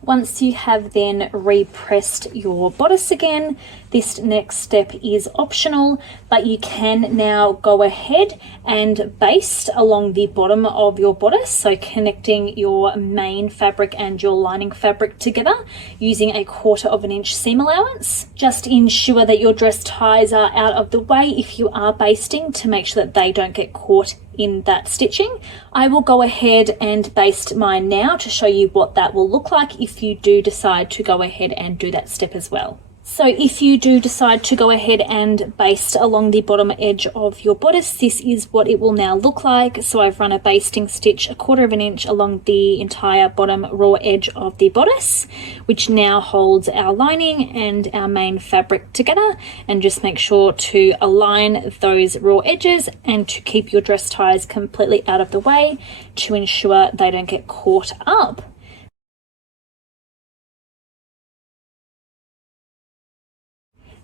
Once you have then repressed your bodice again, this next step is optional, but you can now go ahead and baste along the bottom of your bodice, so connecting your main fabric and your lining fabric together using a 1/4 inch seam allowance. Just ensure that your dress ties are out of the way if you are basting to make sure that they don't get caught in that stitching. I will go ahead and baste mine now to show you what that will look like if you do decide to go ahead and do that step as well. So if you do decide to go ahead and baste along the bottom edge of your bodice, this is what it will now look like. So I've run a basting stitch 1/4 inch along the entire bottom raw edge of the bodice, which now holds our lining and our main fabric together. And just make sure to align those raw edges and to keep your dress ties completely out of the way to ensure they don't get caught up.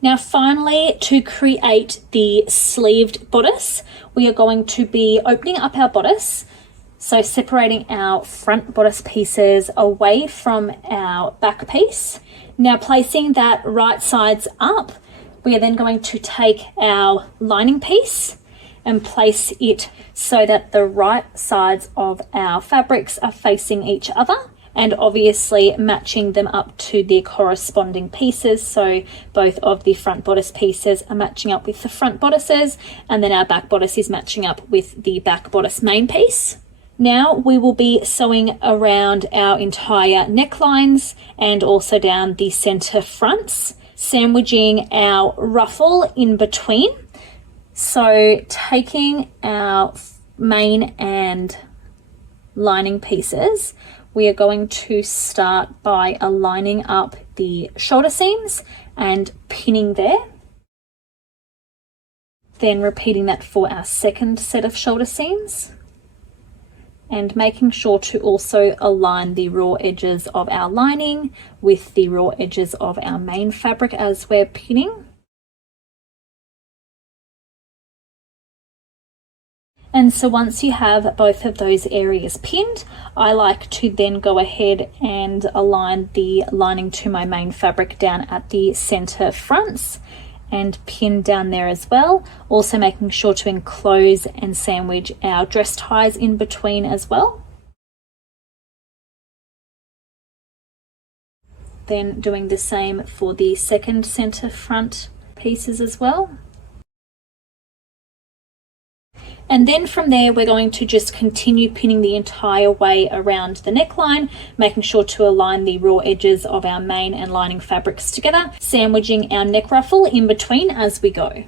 Now finally, to create the sleeved bodice, we are going to be opening up our bodice, so separating our front bodice pieces away from our back piece. Now placing that right sides up, we are then going to take our lining piece and place it so that the right sides of our fabrics are facing each other, and obviously matching them up to their corresponding pieces. So both of the front bodice pieces are matching up with the front bodices, and then our back bodice is matching up with the back bodice main piece. Now we will be sewing around our entire necklines and also down the center fronts, sandwiching our ruffle in between. So taking our main and lining pieces, we are going to start by aligning up the shoulder seams and pinning there. Then repeating that for our second set of shoulder seams, and making sure to also align the raw edges of our lining with the raw edges of our main fabric as we're pinning. And so once you have both of those areas pinned, I like to then go ahead and align the lining to my main fabric down at the center fronts and pin down there as well, also making sure to enclose and sandwich our dress ties in between as well. Then doing the same for the second center front pieces as well. And then from there, we're going to just continue pinning the entire way around the neckline, making sure to align the raw edges of our main and lining fabrics together, sandwiching our neck ruffle in between as we go.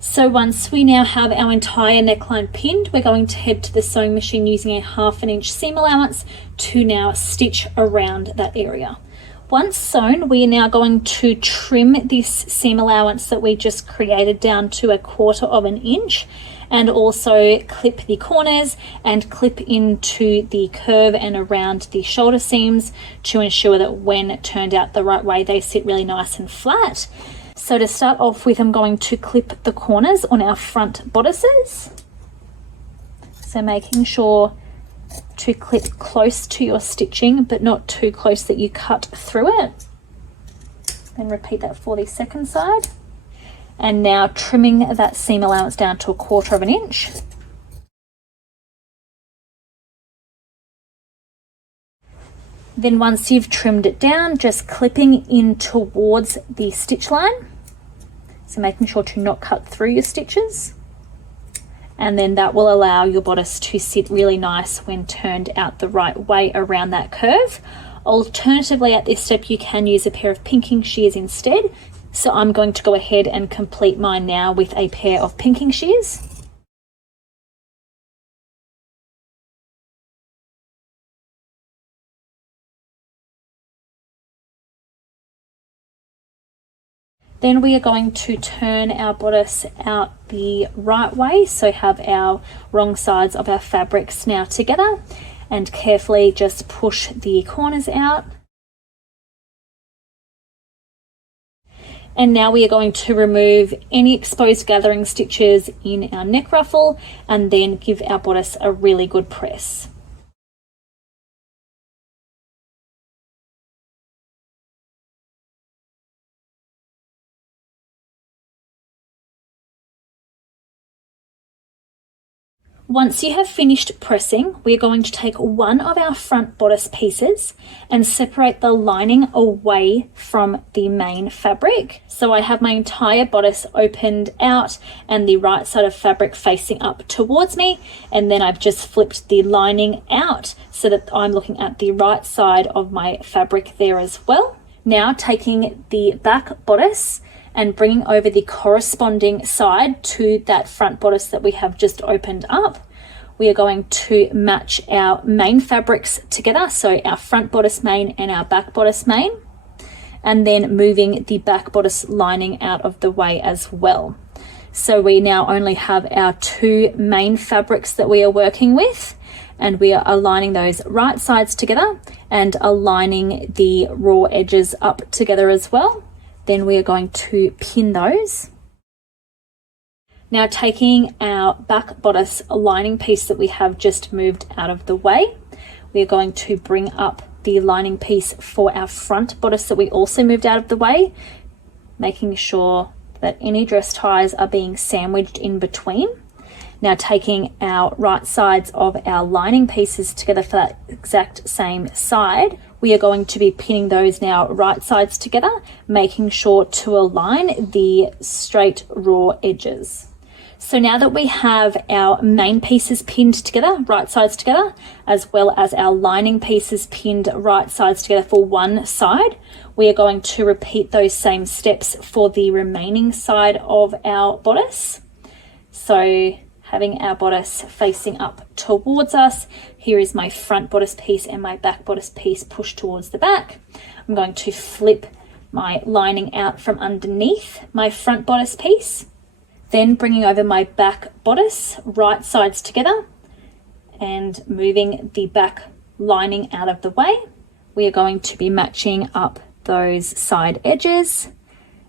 So once we now have our entire neckline pinned, we're going to head to the sewing machine using a 1/2 inch seam allowance to now stitch around that area. Once sewn, we are now going to trim this seam allowance that we just created down to 1/4 inch, and also clip the corners and clip into the curve and around the shoulder seams to ensure that when turned out the right way, they sit really nice and flat. So to start off with, I'm going to clip the corners on our front bodices. So making sure to clip close to your stitching, but not too close that you cut through it. Then repeat that for the second side. And now trimming that seam allowance down to 1/4 inch. Then once you've trimmed it down, just clipping in towards the stitch line. So making sure to not cut through your stitches. And then that will allow your bodice to sit really nice when turned out the right way around that curve. Alternatively, at this step, you can use a pair of pinking shears instead. So I'm going to go ahead and complete mine now with a pair of pinking shears. Then we are going to turn our bodice out the right way, so have our wrong sides of our fabrics now together, and carefully just push the corners out. And now we are going to remove any exposed gathering stitches in our neck ruffle and then give our bodice a really good press. Once you have finished pressing, we're going to take one of our front bodice pieces and separate the lining away from the main fabric. So I have my entire bodice opened out and the right side of fabric facing up towards me, and then I've just flipped the lining out so that I'm looking at the right side of my fabric there as well. Now taking the back bodice and bringing over the corresponding side to that front bodice that we have just opened up, we are going to match our main fabrics together, so our front bodice main and our back bodice main, and then moving the back bodice lining out of the way as well. So we now only have our two main fabrics that we are working with, and we are aligning those right sides together and aligning the raw edges up together as well. Then we are going to pin those. Now taking our back bodice lining piece that we have just moved out of the way, we are going to bring up the lining piece for our front bodice that we also moved out of the way, making sure that any dress ties are being sandwiched in between. Now taking our right sides of our lining pieces together for that exact same side, we are going to be pinning those now right sides together, making sure to align the straight raw edges. So now that we have our main pieces pinned together, right sides together, as well as our lining pieces pinned right sides together for one side, we are going to repeat those same steps for the remaining side of our bodice. So having our bodice facing up towards us, here is my front bodice piece and my back bodice piece pushed towards the back. I'm going to flip my lining out from underneath my front bodice piece. Then bringing over my back bodice, right sides together, and moving the back lining out of the way. We are going to be matching up those side edges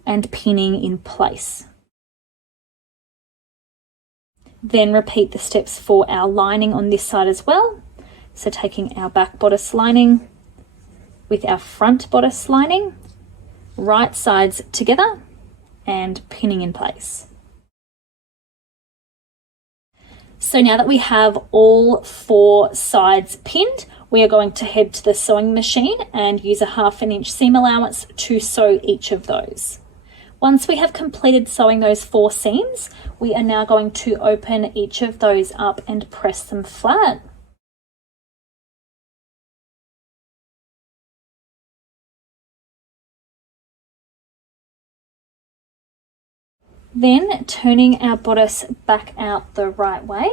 and pinning in place. Then repeat the steps for our lining on this side as well. So taking our back bodice lining with our front bodice lining, right sides together, and pinning in place. So now that we have all four sides pinned, we are going to head to the sewing machine and use a 1/2 inch seam allowance to sew each of those. Once we have completed sewing those four seams, we are now going to open each of those up and press them flat. Then turning our bodice back out the right way.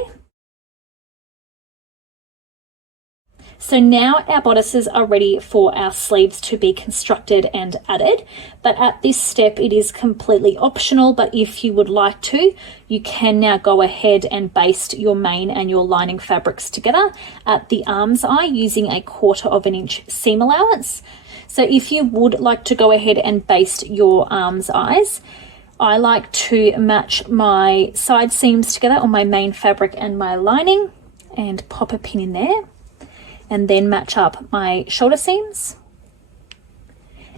So now our bodices are ready for our sleeves to be constructed and added, but at this step it is completely optional, but if you would like to, you can now go ahead and baste your main and your lining fabrics together at the arm's eye using a 1/4 inch seam allowance. So if you would like to go ahead and baste your arm's eyes, I like to match my side seams together on my main fabric and my lining and pop a pin in there, and then match up my shoulder seams,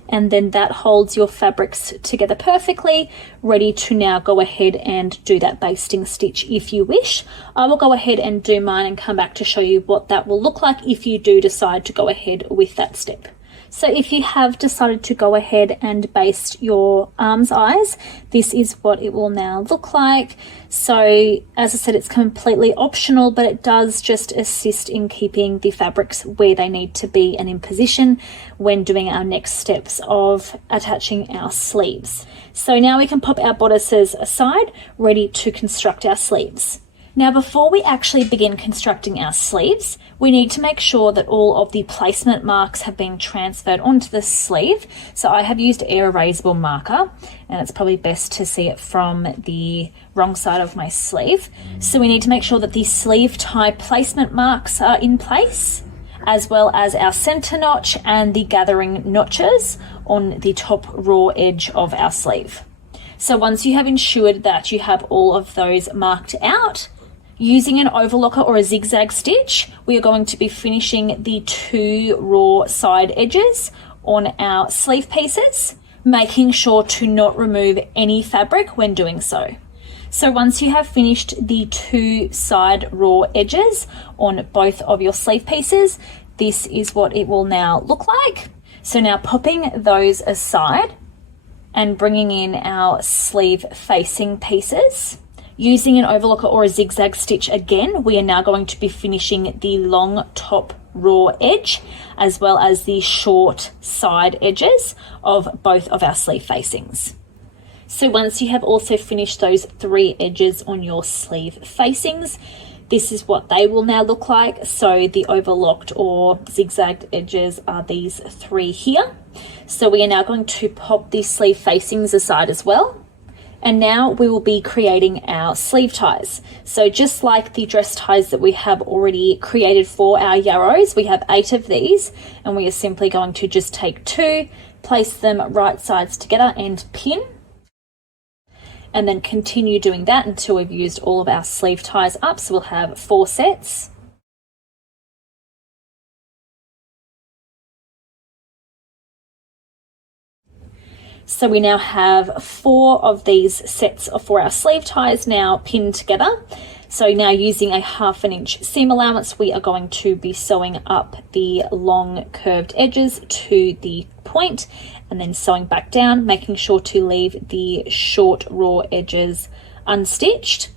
and then that holds your fabrics together perfectly, ready to now go ahead and do that basting stitch if you wish. I will go ahead and do mine and come back to show you what that will look like if you do decide to go ahead with that step. So if you have decided to go ahead and baste your arm's eyes, this is what it will now look like. So as I said, it's completely optional, but it does just assist in keeping the fabrics where they need to be and in position when doing our next steps of attaching our sleeves. So now we can pop our bodices aside, ready to construct our sleeves. Now, before we actually begin constructing our sleeves, we need to make sure that all of the placement marks have been transferred onto the sleeve. So I have used air erasable marker, and it's probably best to see it from the wrong side of my sleeve. So we need to make sure that the sleeve tie placement marks are in place, as well as our center notch and the gathering notches on the top raw edge of our sleeve. So once you have ensured that you have all of those marked out, using an overlocker or a zigzag stitch, we are going to be finishing the two raw side edges on our sleeve pieces, making sure to not remove any fabric when doing so. So once you have finished the two side raw edges on both of your sleeve pieces, this is what it will now look like. So now popping those aside and bringing in our sleeve facing pieces, using an overlocker or a zigzag stitch again, we are now going to be finishing the long top raw edge as well as the short side edges of both of our sleeve facings. So once you have also finished those three edges on your sleeve facings, this is what they will now look like. So the overlocked or zigzagged edges are these three here. So we are now going to pop these sleeve facings aside as well, And now we will be creating our sleeve ties. So just like the dress ties that we have already created for our yarrows, we have 8 of these, and we are simply going to just take 2, place them right sides together and pin, and then continue doing that until we've used all of our sleeve ties up. So we'll have 4 sets. So we now have 4 of these sets for our sleeve ties now pinned together. So now using a 1/2 inch seam allowance, we are going to be sewing up the long curved edges to the point and then sewing back down, making sure to leave the short raw edges unstitched.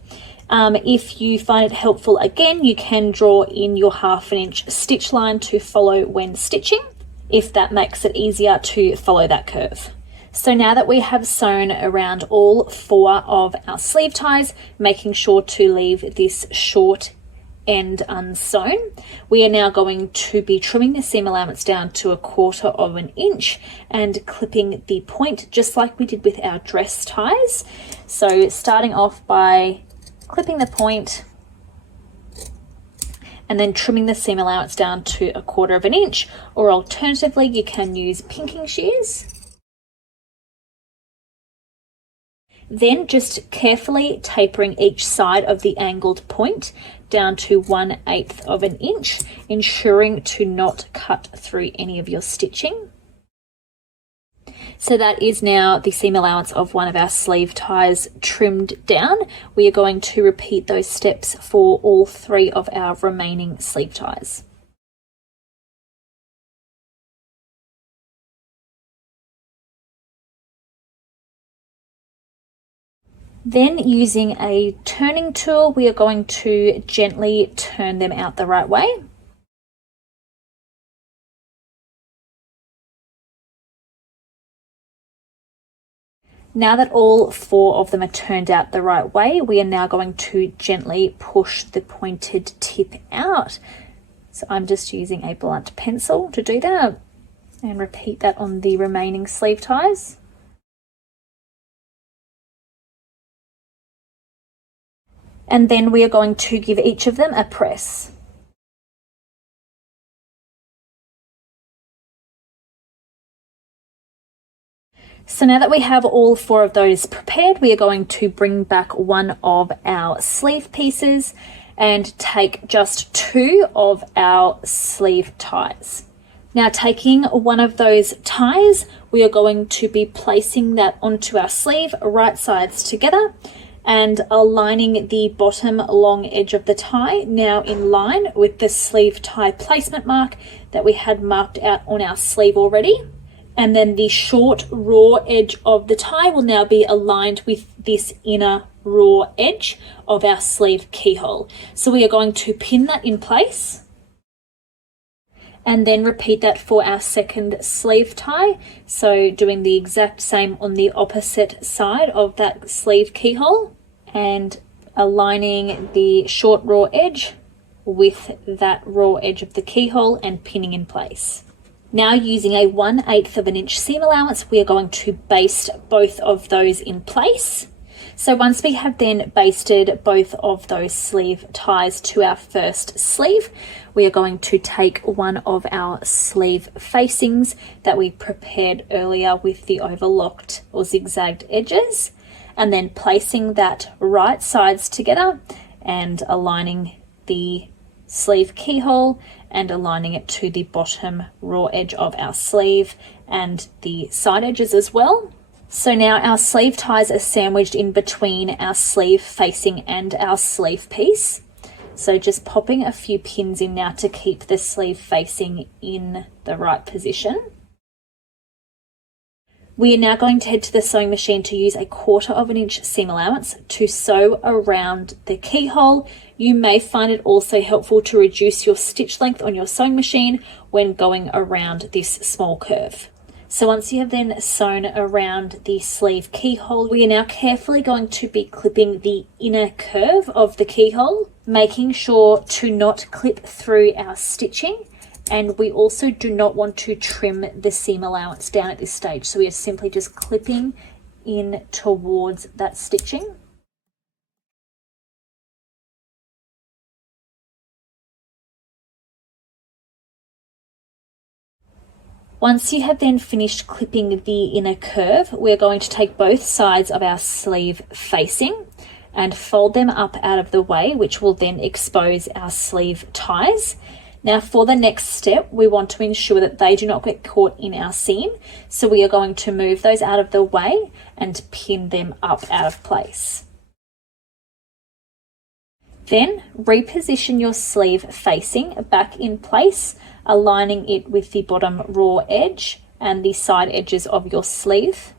If you find it helpful, again, you can draw in your 1/2 inch stitch line to follow when stitching, if that makes it easier to follow that curve. So now that we have sewn around all 4 of our sleeve ties, making sure to leave this short end unsewn, we are now going to be trimming the seam allowance down to 1/4 inch and clipping the point just like we did with our dress ties. So starting off by clipping the point and then trimming the seam allowance down to 1/4 inch, or alternatively you can use pinking shears. Then just carefully tapering each side of the angled point down to 1/8 inch, ensuring to not cut through any of your stitching. So that is now the seam allowance of one of our sleeve ties trimmed down. We are going to repeat those steps for all 3 of our remaining sleeve ties. Then using a turning tool, we are going to gently turn them out the right way. Now that all 4 of them are turned out the right way, we are now going to gently push the pointed tip out. So I'm just using a blunt pencil to do that, and repeat that on the remaining sleeve ties. And then we are going to give each of them a press. So now that we have all 4 of those prepared, we are going to bring back one of our sleeve pieces and take just 2 of our sleeve ties. Now taking one of those ties, we are going to be placing that onto our sleeve, right sides together, and aligning the bottom long edge of the tie now in line with the sleeve tie placement mark that we had marked out on our sleeve already. And then the short raw edge of the tie will now be aligned with this inner raw edge of our sleeve keyhole. So we are going to pin that in place and then repeat that for our second sleeve tie. So doing the exact same on the opposite side of that sleeve keyhole and aligning the short raw edge with that raw edge of the keyhole and pinning in place. Now using a 1/8 inch seam allowance, we are going to baste both of those in place. So once we have then basted both of those sleeve ties to our first sleeve, we are going to take one of our sleeve facings that we prepared earlier with the overlocked or zigzagged edges, and then placing that right sides together and aligning the sleeve keyhole and aligning it to the bottom raw edge of our sleeve and the side edges as well. So now our sleeve ties are sandwiched in between our sleeve facing and our sleeve piece. So just popping a few pins in now to keep the sleeve facing in the right position. We are now going to head to the sewing machine to use a 1/4 inch seam allowance to sew around the keyhole. You may find it also helpful to reduce your stitch length on your sewing machine when going around this small curve. So once you have then sewn around the sleeve keyhole, we are now carefully going to be clipping the inner curve of the keyhole, making sure to not clip through our stitching. And we also do not want to trim the seam allowance down at this stage. So we are simply just clipping in towards that stitching. Once you have then finished clipping the inner curve, we're going to take both sides of our sleeve facing and fold them up out of the way, which will then expose our sleeve ties. Now for the next step, we want to ensure that they do not get caught in our seam. So we are going to move those out of the way and pin them up out of place. Then reposition your sleeve facing back in place, aligning it with the bottom raw edge and the side edges of your sleeve.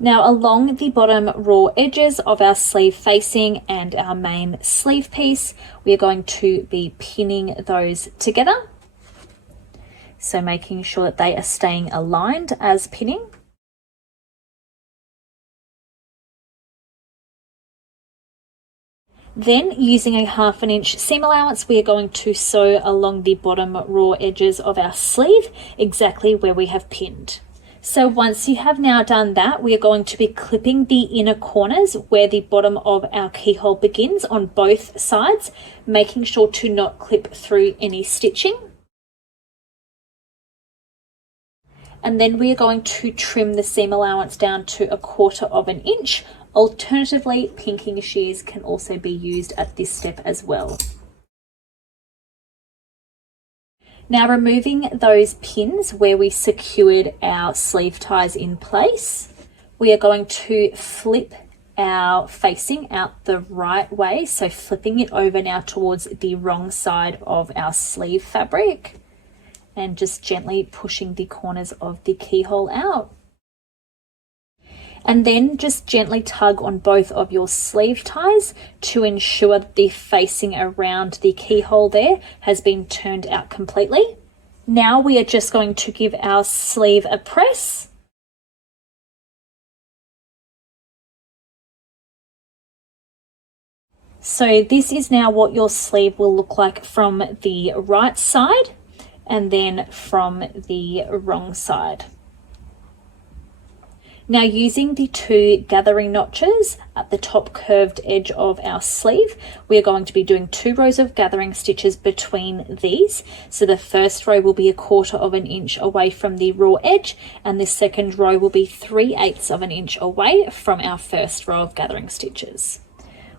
Now along the bottom raw edges of our sleeve facing and our main sleeve piece, we are going to be pinning those together. So making sure that they are staying aligned as pinning. Then using a 1/2 inch seam allowance, we are going to sew along the bottom raw edges of our sleeve exactly where we have pinned. So once you have now done that, we are going to be clipping the inner corners where the bottom of our keyhole begins on both sides, making sure to not clip through any stitching. And then we are going to trim the seam allowance down to 1/4 inch. Alternatively, pinking shears can also be used at this step as well. Now removing those pins where we secured our sleeve ties in place, we are going to flip our facing out the right way, so flipping it over now towards the wrong side of our sleeve fabric and just gently pushing the corners of the keyhole out. And then just gently tug on both of your sleeve ties to ensure that the facing around the keyhole there has been turned out completely. Now we are just going to give our sleeve a press. So this is now what your sleeve will look like from the right side and then from the wrong side. Now using the 2 gathering notches at the top curved edge of our sleeve, we are going to be doing 2 rows of gathering stitches between these. So the first row will be 1/4 inch away from the raw edge, and the second row will be 3/8 inch away from our first row of gathering stitches.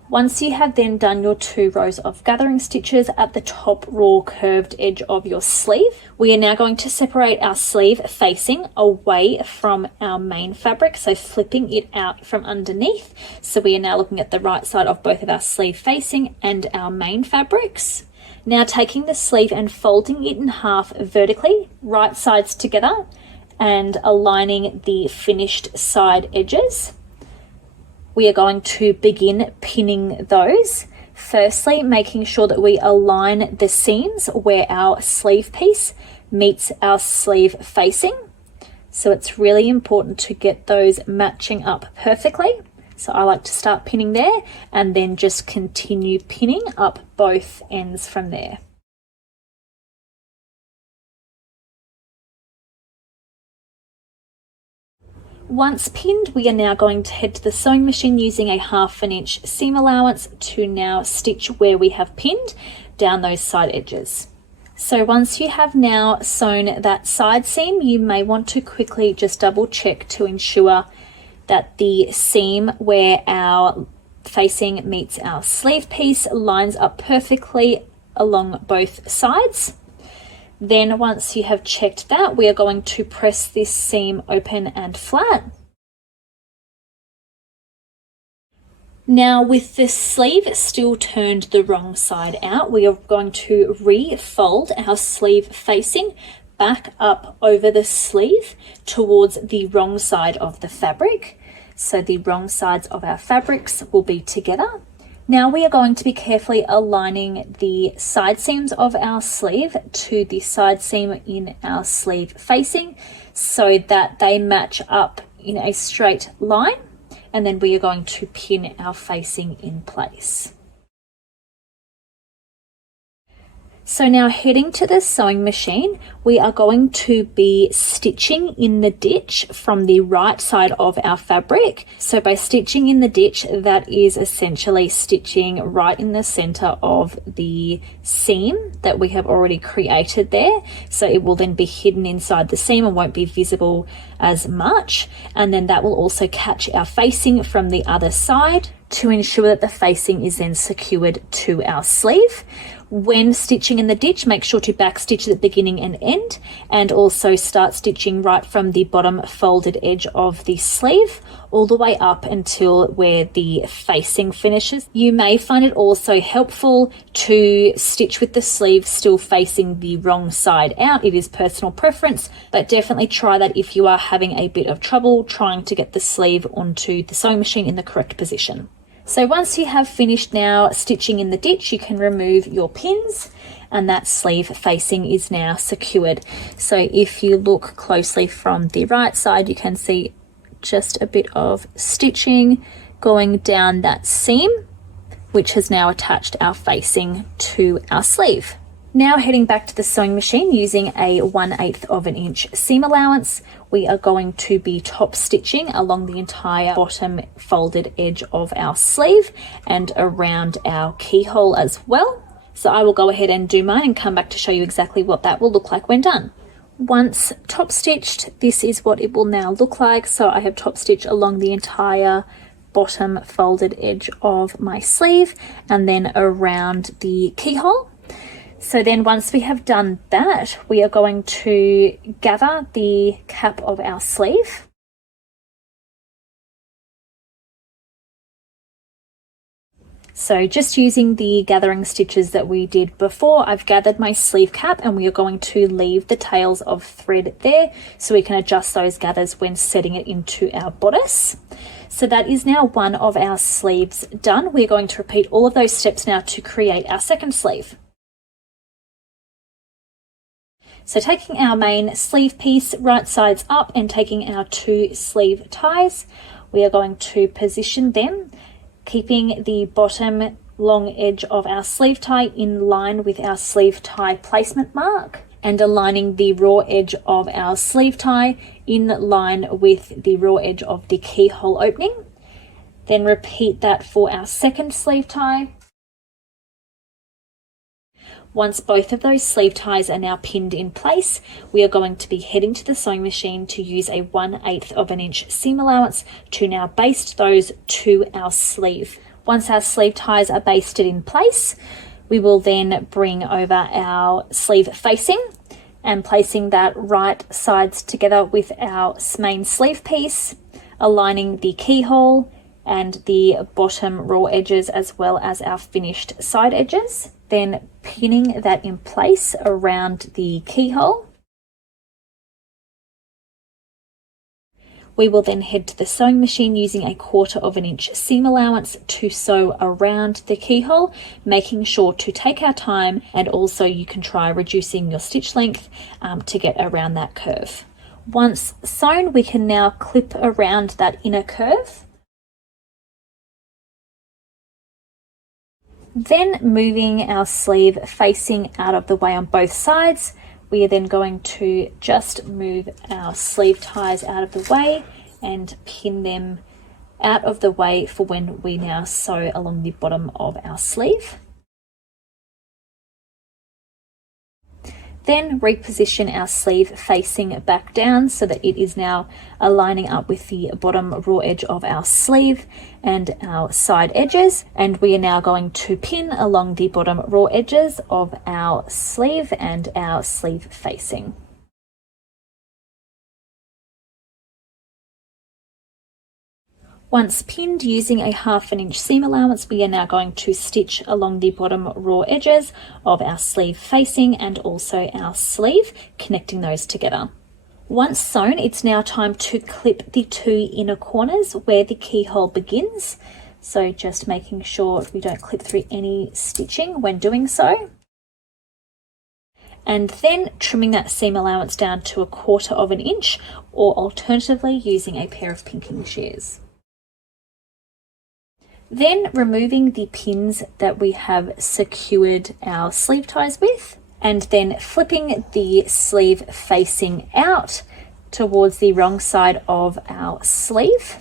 Once you have then done your 2 rows of gathering stitches at the top raw curved edge of your sleeve, we are now going to separate our sleeve facing away from our main fabric, so flipping it out from underneath. So we are now looking at the right side of both of our sleeve facing and our main fabrics. Now taking the sleeve and folding it in half vertically, right sides together, and aligning the finished side edges. We are going to begin pinning those. Firstly, making sure that we align the seams where our sleeve piece meets our sleeve facing. So it's really important to get those matching up perfectly. So I like to start pinning there and then just continue pinning up both ends from there. Once pinned, we are now going to head to the sewing machine using a 1/2 inch seam allowance to now stitch where we have pinned down those side edges. So once you have now sewn that side seam, you may want to quickly just double check to ensure that the seam where our facing meets our sleeve piece lines up perfectly along both sides. Then once you have checked that, we are going to press this seam open and flat. Now with the sleeve still turned the wrong side out, we are going to refold our sleeve facing back up over the sleeve towards the wrong side of the fabric. So the wrong sides of our fabrics will be together. Now we are going to be carefully aligning the side seams of our sleeve to the side seam in our sleeve facing so that they match up in a straight line, and then we are going to pin our facing in place. So now heading to the sewing machine, we are going to be stitching in the ditch from the right side of our fabric. So by stitching in the ditch, that is essentially stitching right in the center of the seam that we have already created there. So it will then be hidden inside the seam and won't be visible as much. And then that will also catch our facing from the other side to ensure that the facing is then secured to our sleeve. When stitching in the ditch, make sure to back stitch at the beginning and end, and also start stitching right from the bottom folded edge of the sleeve all the way up until where the facing finishes. You may find it also helpful to stitch with the sleeve still facing the wrong side out. It is personal preference, but definitely try that if you are having a bit of trouble trying to get the sleeve onto the sewing machine in the correct position. So once you have finished now stitching in the ditch, you can remove your pins and that sleeve facing is now secured. So if you look closely from the right side, you can see just a bit of stitching going down that seam, which has now attached our facing to our sleeve. Now heading back to the sewing machine using a 1/8 of an inch seam allowance, we are going to be top stitching along the entire bottom folded edge of our sleeve and around our keyhole as well. So I will go ahead and do mine and come back to show you exactly what that will look like when done. Once top stitched, this is what it will now look like. So I have top stitched along the entire bottom folded edge of my sleeve and then around the keyhole. So then once we have done that, we are going to gather the cap of our sleeve. So just using the gathering stitches that we did before, I've gathered my sleeve cap and we are going to leave the tails of thread there so we can adjust those gathers when setting it into our bodice. So that is now one of our sleeves done. We're going to repeat all of those steps now to create our second sleeve. So taking our main sleeve piece right sides up and taking our 2 sleeve ties, we are going to position them, keeping the bottom long edge of our sleeve tie in line with our sleeve tie placement mark and aligning the raw edge of our sleeve tie in line with the raw edge of the keyhole opening. Then repeat that for our second sleeve tie. Once both of those sleeve ties are now pinned in place, we are going to be heading to the sewing machine to use a 1/8 of an inch seam allowance to now baste those to our sleeve. Once our sleeve ties are basted in place, we will then bring over our sleeve facing and placing that right sides together with our main sleeve piece, aligning the keyhole and the bottom raw edges as well as our finished side edges. Then pinning that in place around the keyhole. We will then head to the sewing machine using a 1/4 of an inch seam allowance to sew around the keyhole, making sure to take our time, and also you can try reducing your stitch length to get around that curve. Once sewn, we can now clip around that inner curve. Then moving our sleeve facing out of the way on both sides, we are then going to just move our sleeve ties out of the way and pin them out of the way for when we now sew along the bottom of our sleeve. Then reposition our sleeve facing back down so that it is now aligning up with the bottom raw edge of our sleeve and our side edges. And we are now going to pin along the bottom raw edges of our sleeve and our sleeve facing. Once pinned using a 1/2 an inch seam allowance, we are now going to stitch along the bottom raw edges of our sleeve facing and also our sleeve, connecting those together. Once sewn, it's now time to clip the 2 inner corners where the keyhole begins. So just making sure we don't clip through any stitching when doing so. And then trimming that seam allowance down to a 1/4 of an inch, or alternatively using a pair of pinking shears. Then removing the pins that we have secured our sleeve ties with, and then flipping the sleeve facing out towards the wrong side of our sleeve,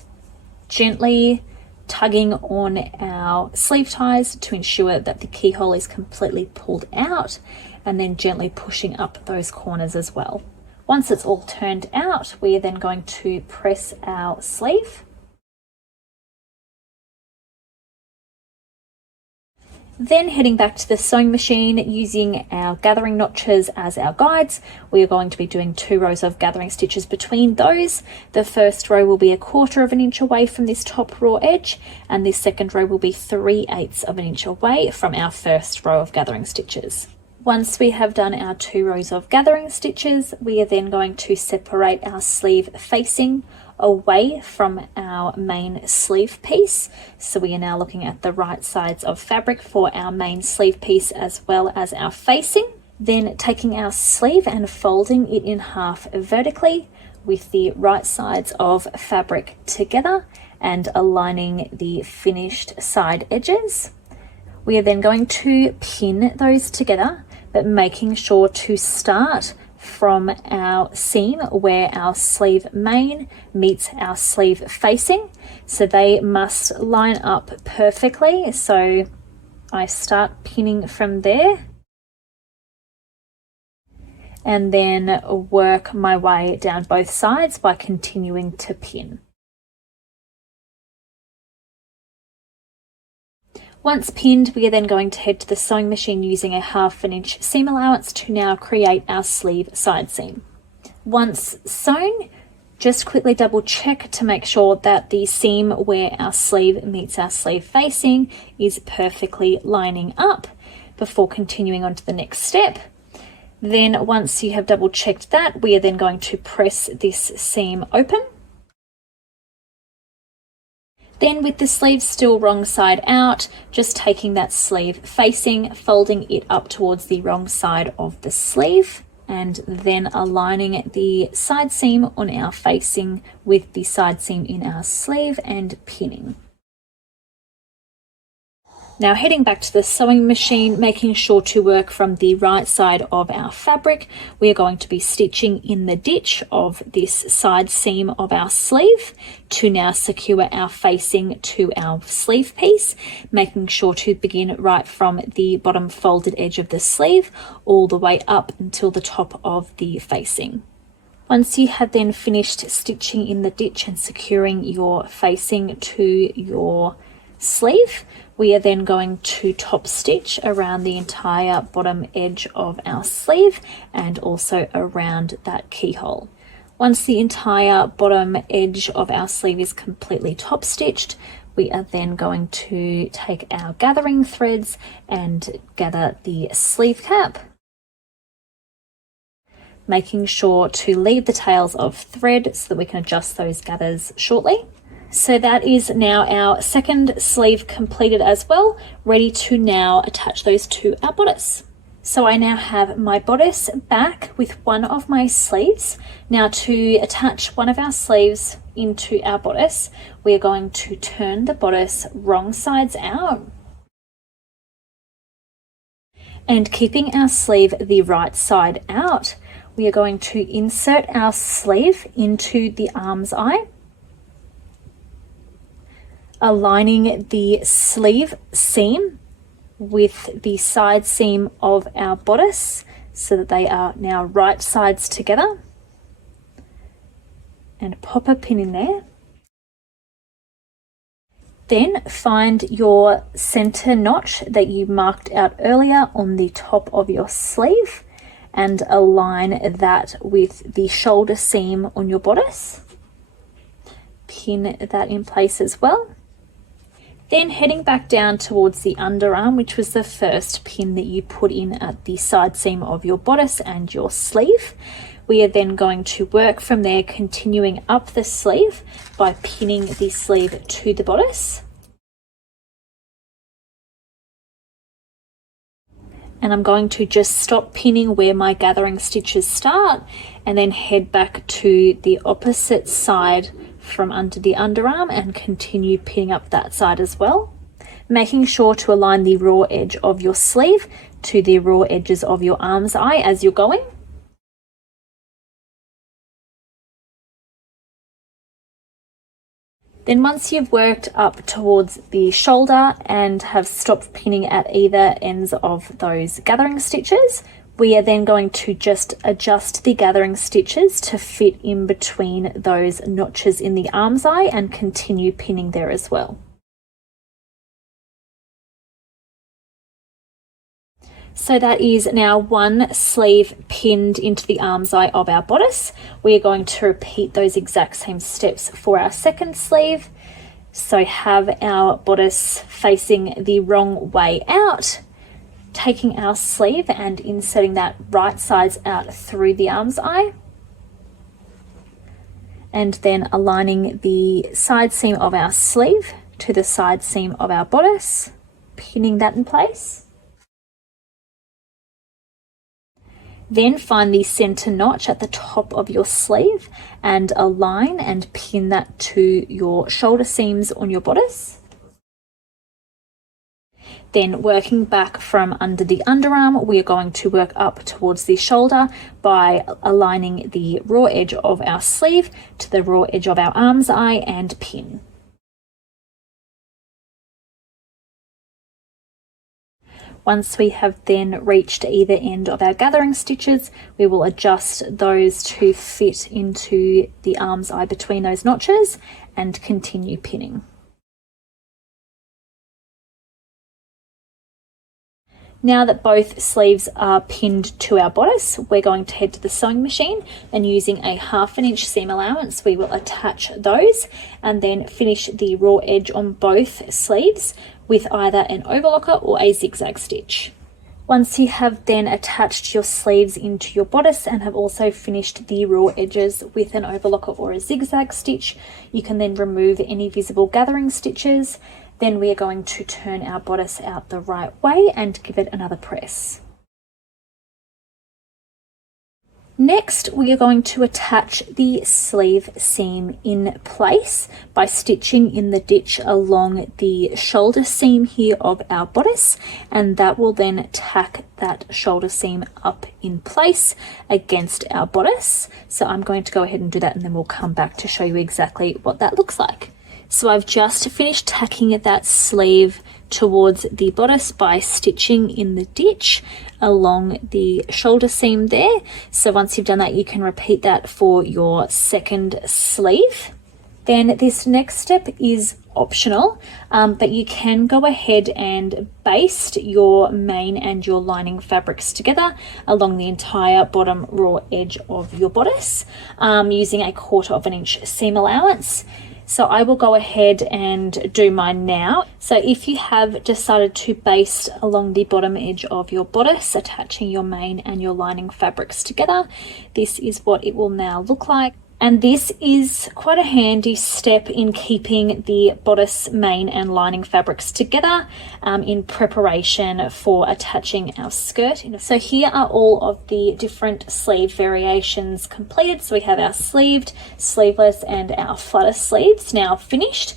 gently tugging on our sleeve ties to ensure that the keyhole is completely pulled out, and then gently pushing up those corners as well. Once it's all turned out, we are then going to press our sleeve. Then heading back to the sewing machine, using our gathering notches as our guides, we are going to be doing 2 rows of gathering stitches between those. The first row will be 1/4 of an inch away from this top raw edge, and the second row will be 3/8 of an inch away from our first row of gathering stitches. Once we have done our 2 rows of gathering stitches, we are then going to separate our sleeve facing away from our main sleeve piece. So we are now looking at the right sides of fabric for our main sleeve piece as well as our facing. Then taking our sleeve and folding it in half vertically with the right sides of fabric together and aligning the finished side edges. We are then going to pin those together, but making sure to start from our seam where our sleeve main meets our sleeve facing. So they must line up perfectly. So I start pinning from there and then work my way down both sides by continuing to pin. Once pinned, we are then going to head to the sewing machine using 1/2 inch seam allowance to now create our sleeve side seam. Once sewn, just quickly double check to make sure that the seam where our sleeve meets our sleeve facing is perfectly lining up before continuing on to the next step. Then once you have double checked that, we are then going to press this seam open. Then with the sleeve still wrong side out, just taking that sleeve facing, folding it up towards the wrong side of the sleeve, and then aligning the side seam on our facing with the side seam in our sleeve and pinning. Now heading back to the sewing machine, making sure to work from the right side of our fabric, we are going to be stitching in the ditch of this side seam of our sleeve to now secure our facing to our sleeve piece, making sure to begin right from the bottom folded edge of the sleeve all the way up until the top of the facing. Once you have then finished stitching in the ditch and securing your facing to your sleeve, we are then going to top stitch around the entire bottom edge of our sleeve and also around that keyhole. Once the entire bottom edge of our sleeve is completely top stitched, we are then going to take our gathering threads and gather the sleeve cap, making sure to leave the tails of thread so that we can adjust those gathers shortly. So that is now our second sleeve completed as well, ready to now attach those to our bodice. So I now have my bodice back with one of my sleeves. Now to attach one of our sleeves into our bodice, we are going to turn the bodice wrong sides out. And keeping our sleeve the right side out, we are going to insert our sleeve into the arm's eye, aligning the sleeve seam with the side seam of our bodice so that they are now right sides together, and pop a pin in there. Then find your center notch that you marked out earlier on the top of your sleeve and align that with the shoulder seam on your bodice. Pin that in place as well. Then heading back down towards the underarm, which was the first pin that you put in at the side seam of your bodice and your sleeve, we are then going to work from there, continuing up the sleeve by pinning the sleeve to the bodice. And I'm going to just stop pinning where my gathering stitches start and then head back to the opposite side from under the underarm and continue pinning up that side as well. making sure to align the raw edge of your sleeve to the raw edges of your arm's eye as you're going. Then once you've worked up towards the shoulder and have stopped pinning at either ends of those gathering stitches, we are then going to just adjust the gathering stitches to fit in between those notches in the arm's eye and continue pinning there as well. So that is now one sleeve pinned into the arm's eye of our bodice. We are going to repeat those exact same steps for our second sleeve. So have our bodice facing the wrong way out, taking our sleeve and inserting that right sides out through the arm's eye, and then aligning the side seam of our sleeve to the side seam of our bodice, pinning that in place. Then find the center notch at the top of your sleeve and align and pin that to your shoulder seams on your bodice. Then working back from under the underarm, we are going to work up towards the shoulder by aligning the raw edge of our sleeve to the raw edge of our arm's eye and pin. Once we have then reached either end of our gathering stitches, we will adjust those to fit into the arm's eye between those notches and continue pinning. Now that both sleeves are pinned to our bodice, we're going to head to the sewing machine, and using a 1/2 inch seam allowance, we will attach those and then finish the raw edge on both sleeves with either an overlocker or a zigzag stitch. Once you have then attached your sleeves into your bodice and have also finished the raw edges with an overlocker or a zigzag stitch, you can then remove any visible gathering stitches. Then we are going to turn our bodice out the right way and give it another press. Next, we are going to attach the sleeve seam in place by stitching in the ditch along the shoulder seam here of our bodice, and that will then tack that shoulder seam up in place against our bodice. So I'm going to go ahead and do that, and then we'll come back to show you exactly what that looks like. So I've just finished tacking that sleeve towards the bodice by stitching in the ditch along the shoulder seam there. So once you've done that, you can repeat that for your second sleeve. Then this next step is optional, but you can go ahead and baste your main and your lining fabrics together along the entire bottom raw edge of your bodice using a 1/4 inch seam allowance. So I will go ahead and do mine now. So if you have decided to baste along the bottom edge of your bodice, attaching your main and your lining fabrics together, this is what it will now look like. And this is quite a handy step in keeping the bodice, main and lining fabrics together in preparation for attaching our skirt. So here are all of the different sleeve variations completed. So we have our sleeved, sleeveless and our flutter sleeves now finished.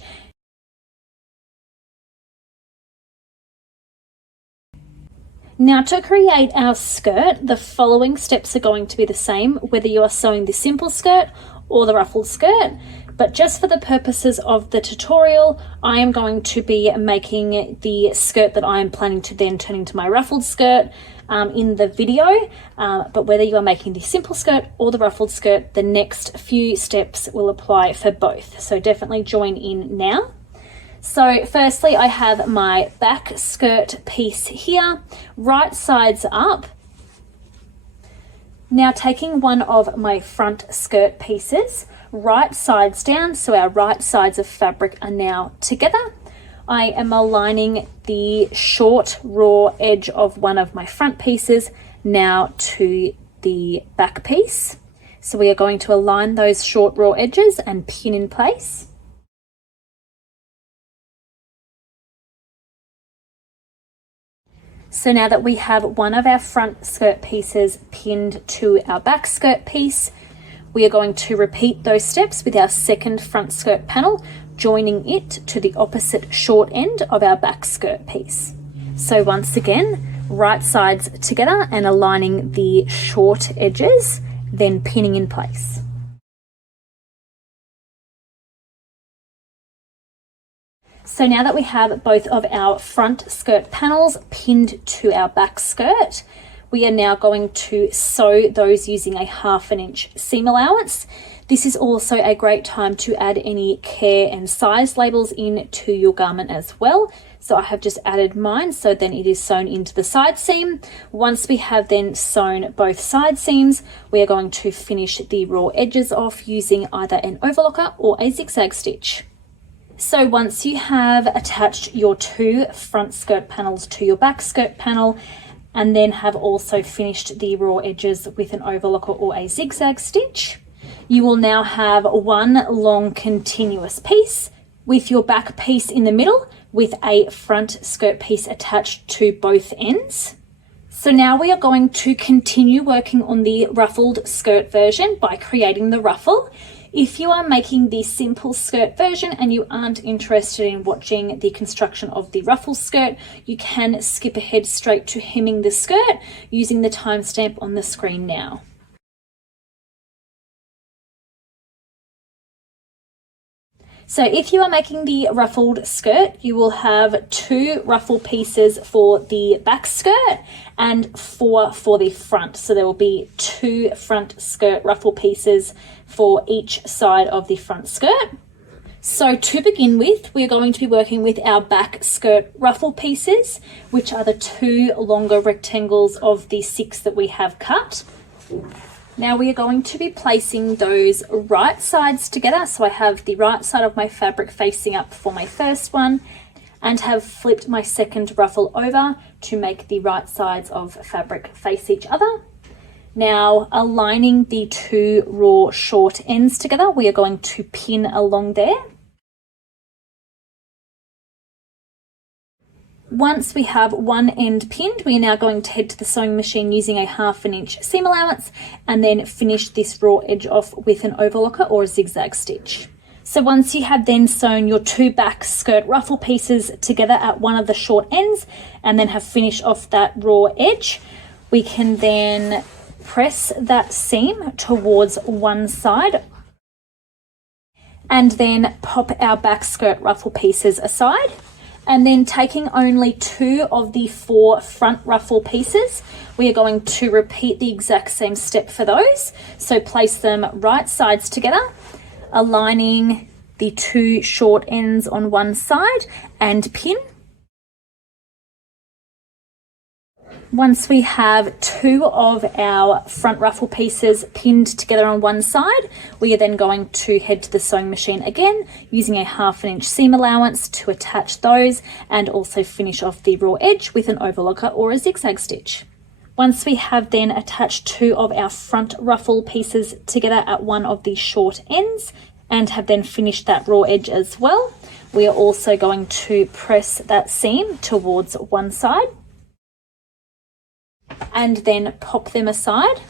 Now to create our skirt, the following steps are going to be the same, whether you are sewing the simple skirt or the ruffled skirt. But just for the purposes of the tutorial, I am going to be making the skirt that I am planning to then turn into my ruffled skirt in the video. But whether you are making the simple skirt or the ruffled skirt, the next few steps will apply for both. So definitely join in now. So firstly, I have my back skirt piece here, right sides up. Now taking one of my front skirt pieces, right sides down, so our right sides of fabric are now together. I am aligning the short raw edge of one of my front pieces now to the back piece. So we are going to align those short raw edges and pin in place. So now that we have one of our front skirt pieces pinned to our back skirt piece, we are going to repeat those steps with our second front skirt panel joining it to the opposite short end of our back skirt piece. So once again, right sides together and aligning the short edges, then pinning in place. So now that we have both of our front skirt panels pinned to our back skirt, we are now going to sew those using a 1/2 inch seam allowance. This is also a great time to add any care and size labels into your garment as well. So I have just added mine, so then it is sewn into the side seam. Once we have then sewn both side seams, we are going to finish the raw edges off using either an overlocker or a zigzag stitch. So once you have attached your 2 front skirt panels to your back skirt panel, and then have also finished the raw edges with an overlocker or a zigzag stitch, you will now have one long continuous piece with your back piece in the middle with a front skirt piece attached to both ends. So now we are going to continue working on the ruffled skirt version by creating the ruffle. If you are making the simple skirt version and you aren't interested in watching the construction of the ruffle skirt, you can skip ahead straight to hemming the skirt using the timestamp on the screen now. So if you are making the ruffled skirt, you will have 2 ruffle pieces for the back skirt and 4 for the front. So there will be 2 front skirt ruffle pieces for each side of the front skirt. So to begin with, we're going to be working with our back skirt ruffle pieces, which are the 2 longer rectangles of the 6 that we have cut. Now we are going to be placing those right sides together. So I have the right side of my fabric facing up for my first one and have flipped my second ruffle over to make the right sides of fabric face each other. Now aligning the 2 raw short ends together, we are going to pin along there. Once we have one end pinned, we are now going to head to the sewing machine using a 1/2 inch seam allowance and then finish this raw edge off with an overlocker or a zigzag stitch. So once you have then sewn your 2 back skirt ruffle pieces together at one of the short ends and then have finished off that raw edge, we can then press that seam towards one side and then pop our back skirt ruffle pieces aside. And then taking only 2 of the 4 front ruffle pieces, we are going to repeat the exact same step for those. So place them right sides together, aligning the 2 short ends on one side and pin. Once we have 2 of our front ruffle pieces pinned together on one side, we are then going to head to the sewing machine again using a 1/2 inch seam allowance to attach those and also finish off the raw edge with an overlocker or a zigzag stitch. Once we have then attached 2 of our front ruffle pieces together at one of the short ends and have then finished that raw edge as well, we are also going to press that seam towards one side and then pop them aside.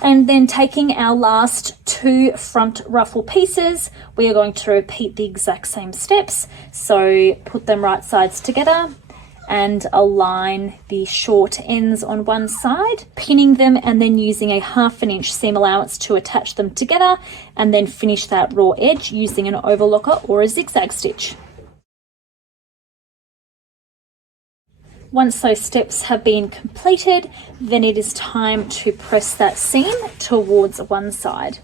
And then taking our last 2 front ruffle pieces, we are going to repeat the exact same steps. So put them right sides together and align the short ends on one side, pinning them and then using a 1/2 inch seam allowance to attach them together and then finish that raw edge using an overlocker or a zigzag stitch. Once those steps have been completed, then it is time to press that seam towards one side.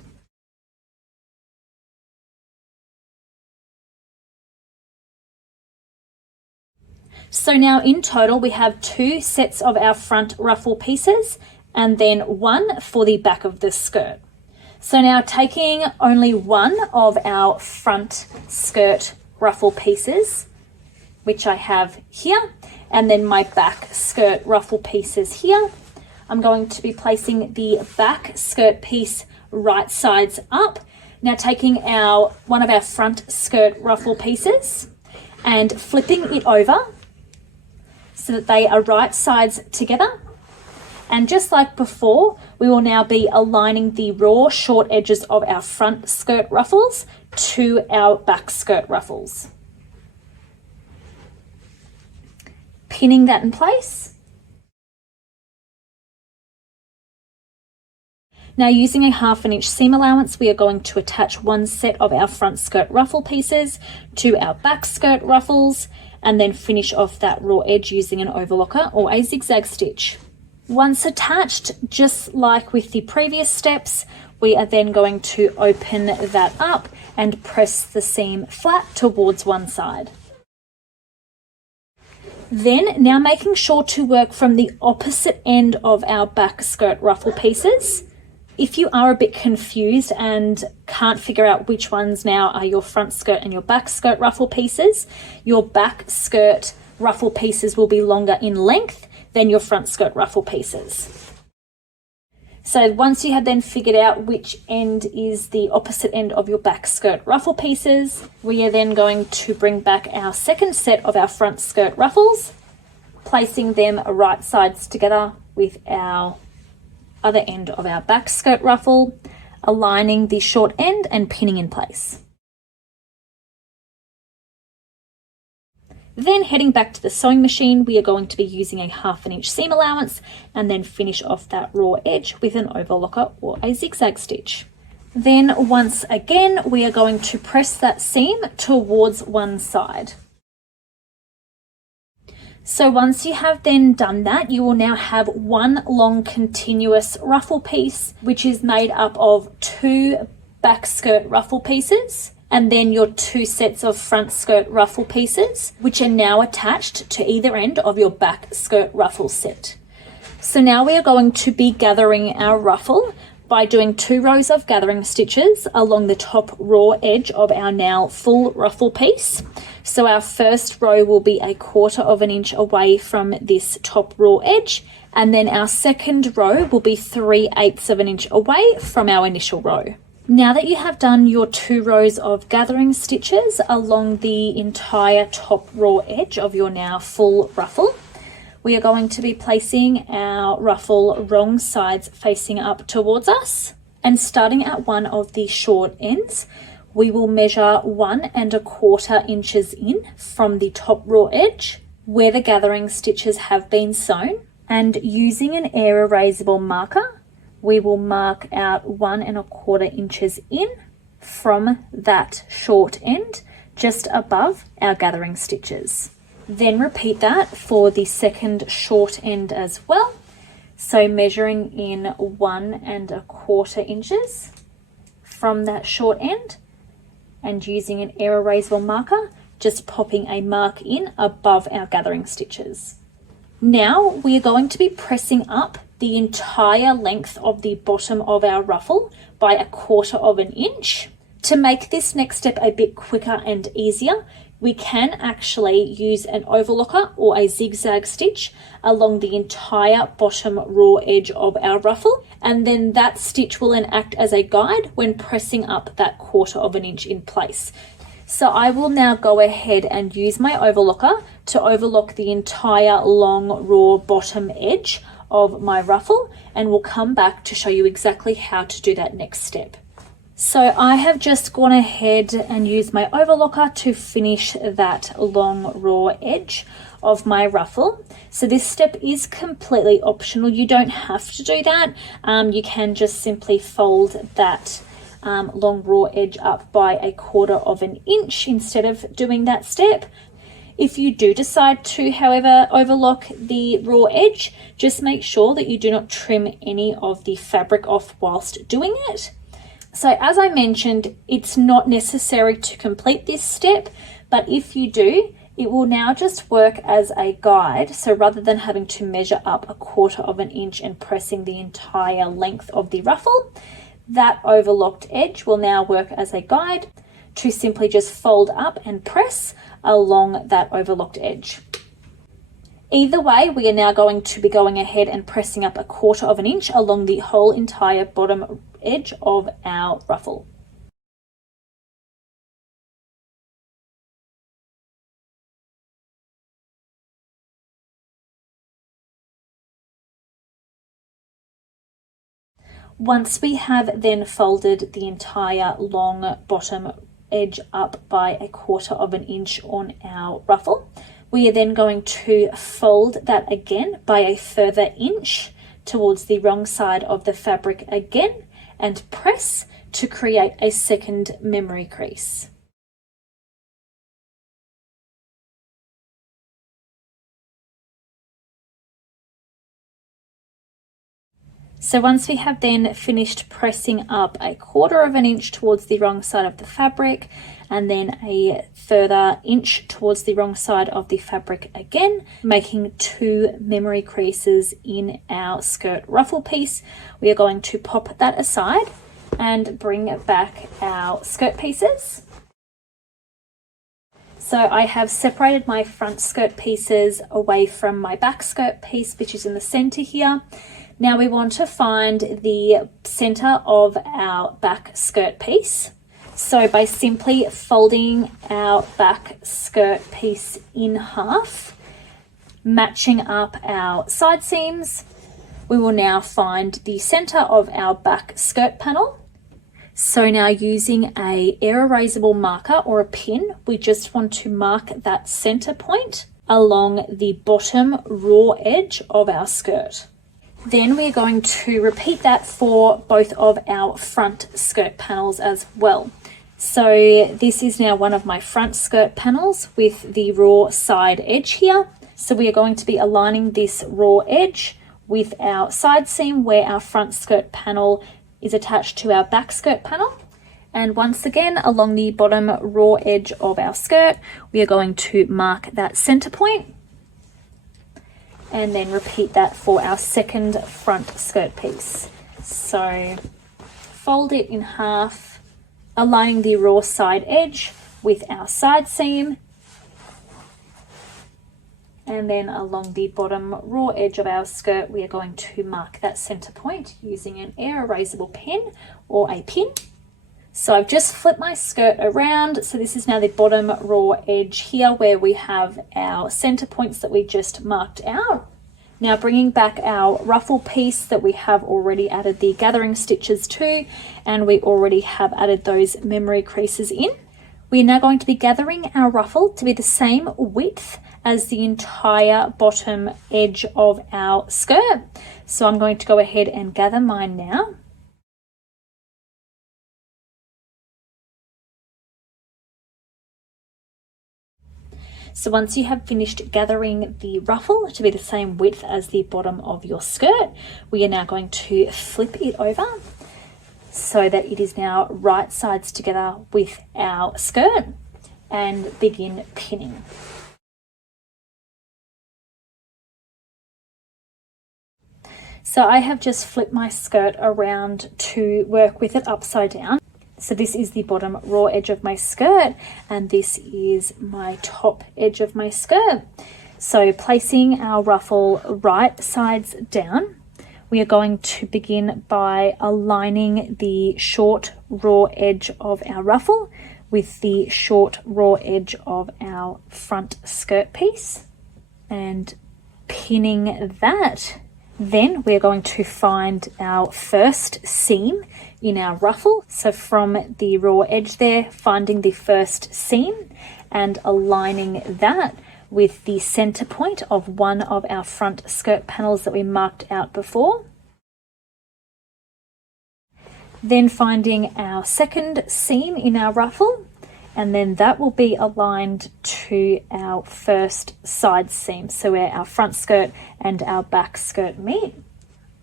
So now in total we have 2 sets of our front ruffle pieces and then 1 for the back of the skirt. So now taking only 1 of our front skirt ruffle pieces, which I have here, and then my back skirt ruffle pieces here, I'm going to be placing the back skirt piece right sides up. Now taking one of our front skirt ruffle pieces and flipping it over so that they are right sides together, And just like before, we will now be aligning the raw short edges of our front skirt ruffles to our back skirt ruffles. Pinning that in place. Now, using a 1/2 inch seam allowance, we are going to attach one set of our front skirt ruffle pieces to our back skirt ruffles and then finish off that raw edge using an overlocker or a zigzag stitch. Once attached, just like with the previous steps, we are then going to open that up and press the seam flat towards one side. Then, now making sure to work from the opposite end of our back skirt ruffle pieces. If you are a bit confused and can't figure out which ones now are your front skirt and your back skirt ruffle pieces, your back skirt ruffle pieces will be longer in length than your front skirt ruffle pieces. So once you have then figured out which end is the opposite end of your back skirt ruffle pieces, we are then going to bring back our second set of our front skirt ruffles, placing them right sides together with our other end of our back skirt ruffle, aligning the short end and pinning in place. Then heading back to the sewing machine, we are going to be using a 1/2 inch seam allowance and then finish off that raw edge with an overlocker or a zigzag stitch. Then once again, we are going to press that seam towards one side. So once you have then done that, you will now have one long continuous ruffle piece, which is made up of 2 back skirt ruffle pieces, and then your 2 sets of front skirt ruffle pieces, which are now attached to either end of your back skirt ruffle set. So now we are going to be gathering our ruffle by doing 2 rows of gathering stitches along the top raw edge of our now full ruffle piece. So our first row will be 1/4 inch away from this top raw edge, and then our second row will be 3/8 inch away from our initial row. Now that you have done your 2 rows of gathering stitches along the entire top raw edge of your now full ruffle, we are going to be placing our ruffle wrong sides facing up towards us, and starting at one of the short ends, we will measure 1¼ inches in from the top raw edge where the gathering stitches have been sewn, and using an air erasable marker, we will mark out 1¼ inches in from that short end just above our gathering stitches. Then repeat that for the second short end as well. So measuring in 1¼ inches from that short end, and using an air erasable marker, just popping a mark in above our gathering stitches. Now we are going to be pressing up the entire length of the bottom of our ruffle by 1/4 inch. To make this next step a bit quicker and easier, we can actually use an overlocker or a zigzag stitch along the entire bottom raw edge of our ruffle, and then that stitch will then act as a guide when pressing up that 1/4 inch in place. So I will now go ahead and use my overlocker to overlock the entire long raw bottom edge of my ruffle, and we'll come back to show you exactly how to do that next step. So I have just gone ahead and used my overlocker to finish that long raw edge of my ruffle. So this step is completely optional. You don't have to do that. You can just simply fold that long raw edge up by 1/4 inch instead of doing that step. If you do decide to, however, overlock the raw edge, just make sure that you do not trim any of the fabric off whilst doing it. So as I mentioned, it's not necessary to complete this step, but if you do, it will now just work as a guide. So rather than having to measure up 1/4 inch and pressing the entire length of the ruffle, that overlocked edge will now work as a guide to simply just fold up and press along that overlocked edge. Either way, we are now going to be going ahead and pressing up 1/4 inch along the whole entire bottom edge of our ruffle. Once we have then folded the entire long bottom edge up by 1/4 inch on our ruffle, we are then going to fold that again by a further inch towards the wrong side of the fabric again and press to create a second memory crease. So once we have then finished pressing up 1/4 inch towards the wrong side of the fabric and then a further inch towards the wrong side of the fabric again, making 2 memory creases in our skirt ruffle piece, we are going to pop that aside and bring back our skirt pieces. So I have separated my front skirt pieces away from my back skirt piece, which is in the center here. Now we want to find the center of our back skirt piece. So by simply folding our back skirt piece in half, matching up our side seams, we will now find the center of our back skirt panel. So now using a air erasable marker or a pin, we just want to mark that center point along the bottom raw edge of our skirt. Then we're going to repeat that for both of our front skirt panels as well. So this is now one of my front skirt panels with the raw side edge here. So we are going to be aligning this raw edge with our side seam where our front skirt panel is attached to our back skirt panel. And once again, along the bottom raw edge of our skirt, we are going to mark that center point. And then repeat that for our second front skirt piece. So fold it in half, aligning the raw side edge with our side seam, and then along the bottom raw edge of our skirt we are going to mark that center point using an air erasable pen or a pin. So I've just flipped my skirt around, so this is now the bottom raw edge here where we have our center points that we just marked out. Now bringing back our ruffle piece that we have already added the gathering stitches to, and we already have added those memory creases in. We are now going to be gathering our ruffle to be the same width as the entire bottom edge of our skirt. So I'm going to go ahead and gather mine now. So once you have finished gathering the ruffle to be the same width as the bottom of your skirt, we are now going to flip it over so that it is now right sides together with our skirt and begin pinning. So I have just flipped my skirt around to work with it upside down. So this is the bottom raw edge of my skirt and this is my top edge of my skirt. So placing our ruffle right sides down, we are going to begin by aligning the short raw edge of our ruffle with the short raw edge of our front skirt piece and pinning that. Then we're going to find our first seam in our ruffle. So from the raw edge there, finding the first seam and aligning that with the center point of one of our front skirt panels that we marked out before. Then finding our second seam in our ruffle, and then that will be aligned to our first side seam, so where our front skirt and our back skirt meet.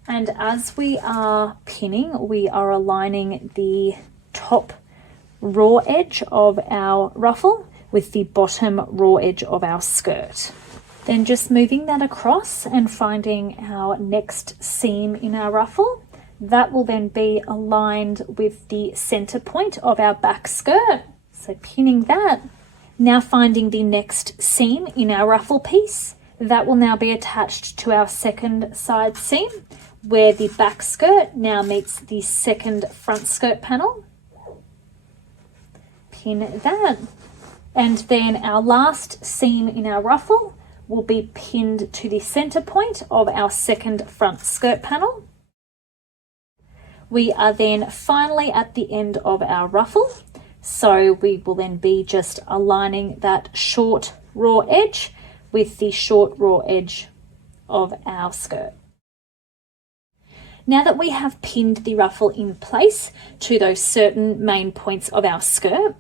And as we are pinning, we are aligning the top raw edge of our ruffle with the bottom raw edge of our skirt. Then just moving that across and finding our next seam in our ruffle. That will then be aligned with the center point of our back skirt. So pinning that. Now finding the next seam in our ruffle piece. That will now be attached to our second side seam where the back skirt now meets the second front skirt panel. Pin that. And then our last seam in our ruffle will be pinned to the center point of our second front skirt panel. We are then finally at the end of our ruffle. So we will then be just aligning that short raw edge with the short raw edge of our skirt. Now that we have pinned the ruffle in place to those certain main points of our skirt,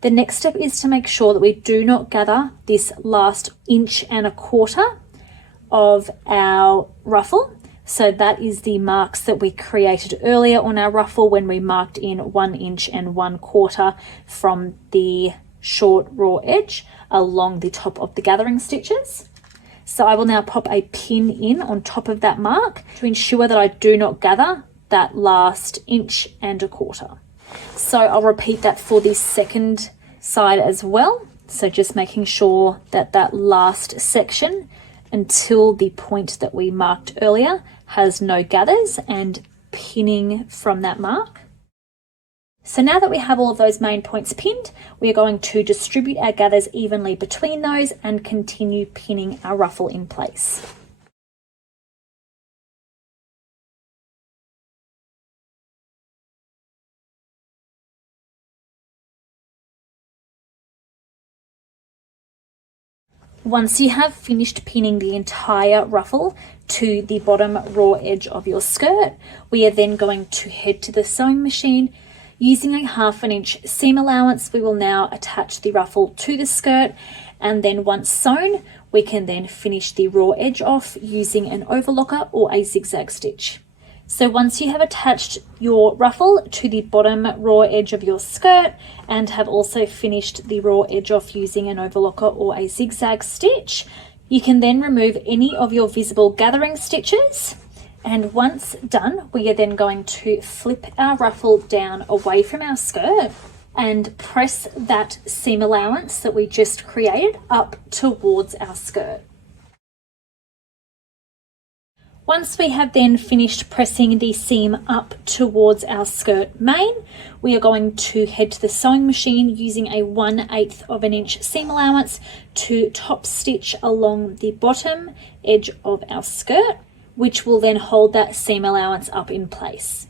the next step is to make sure that we do not gather this last 1.25 inches of our ruffle. So that is the marks that we created earlier on our ruffle when we marked in 1 inch and 1/4 from the short raw edge along the top of the gathering stitches. So I will now pop a pin in on top of that mark to ensure that I do not gather that last 1.25 inches. So I'll repeat that for the second side as well. So just making sure that that last section until the point that we marked earlier has no gathers and pinning from that mark. So now that we have all of those main points pinned, we are going to distribute our gathers evenly between those and continue pinning our ruffle in place. Once you have finished pinning the entire ruffle to the bottom raw edge of your skirt, we are then going to head to the sewing machine. Using a 1/2 inch seam allowance, we will now attach the ruffle to the skirt, and then once sewn, we can then finish the raw edge off using an overlocker or a zigzag stitch. So once you have attached your ruffle to the bottom raw edge of your skirt and have also finished the raw edge off using an overlocker or a zigzag stitch, you can then remove any of your visible gathering stitches. And once done, we are then going to flip our ruffle down away from our skirt and press that seam allowance that we just created up towards our skirt. Once we have then finished pressing the seam up towards our skirt main, we are going to head to the sewing machine using a 1/8 inch seam allowance to top stitch along the bottom edge of our skirt, which will then hold that seam allowance up in place.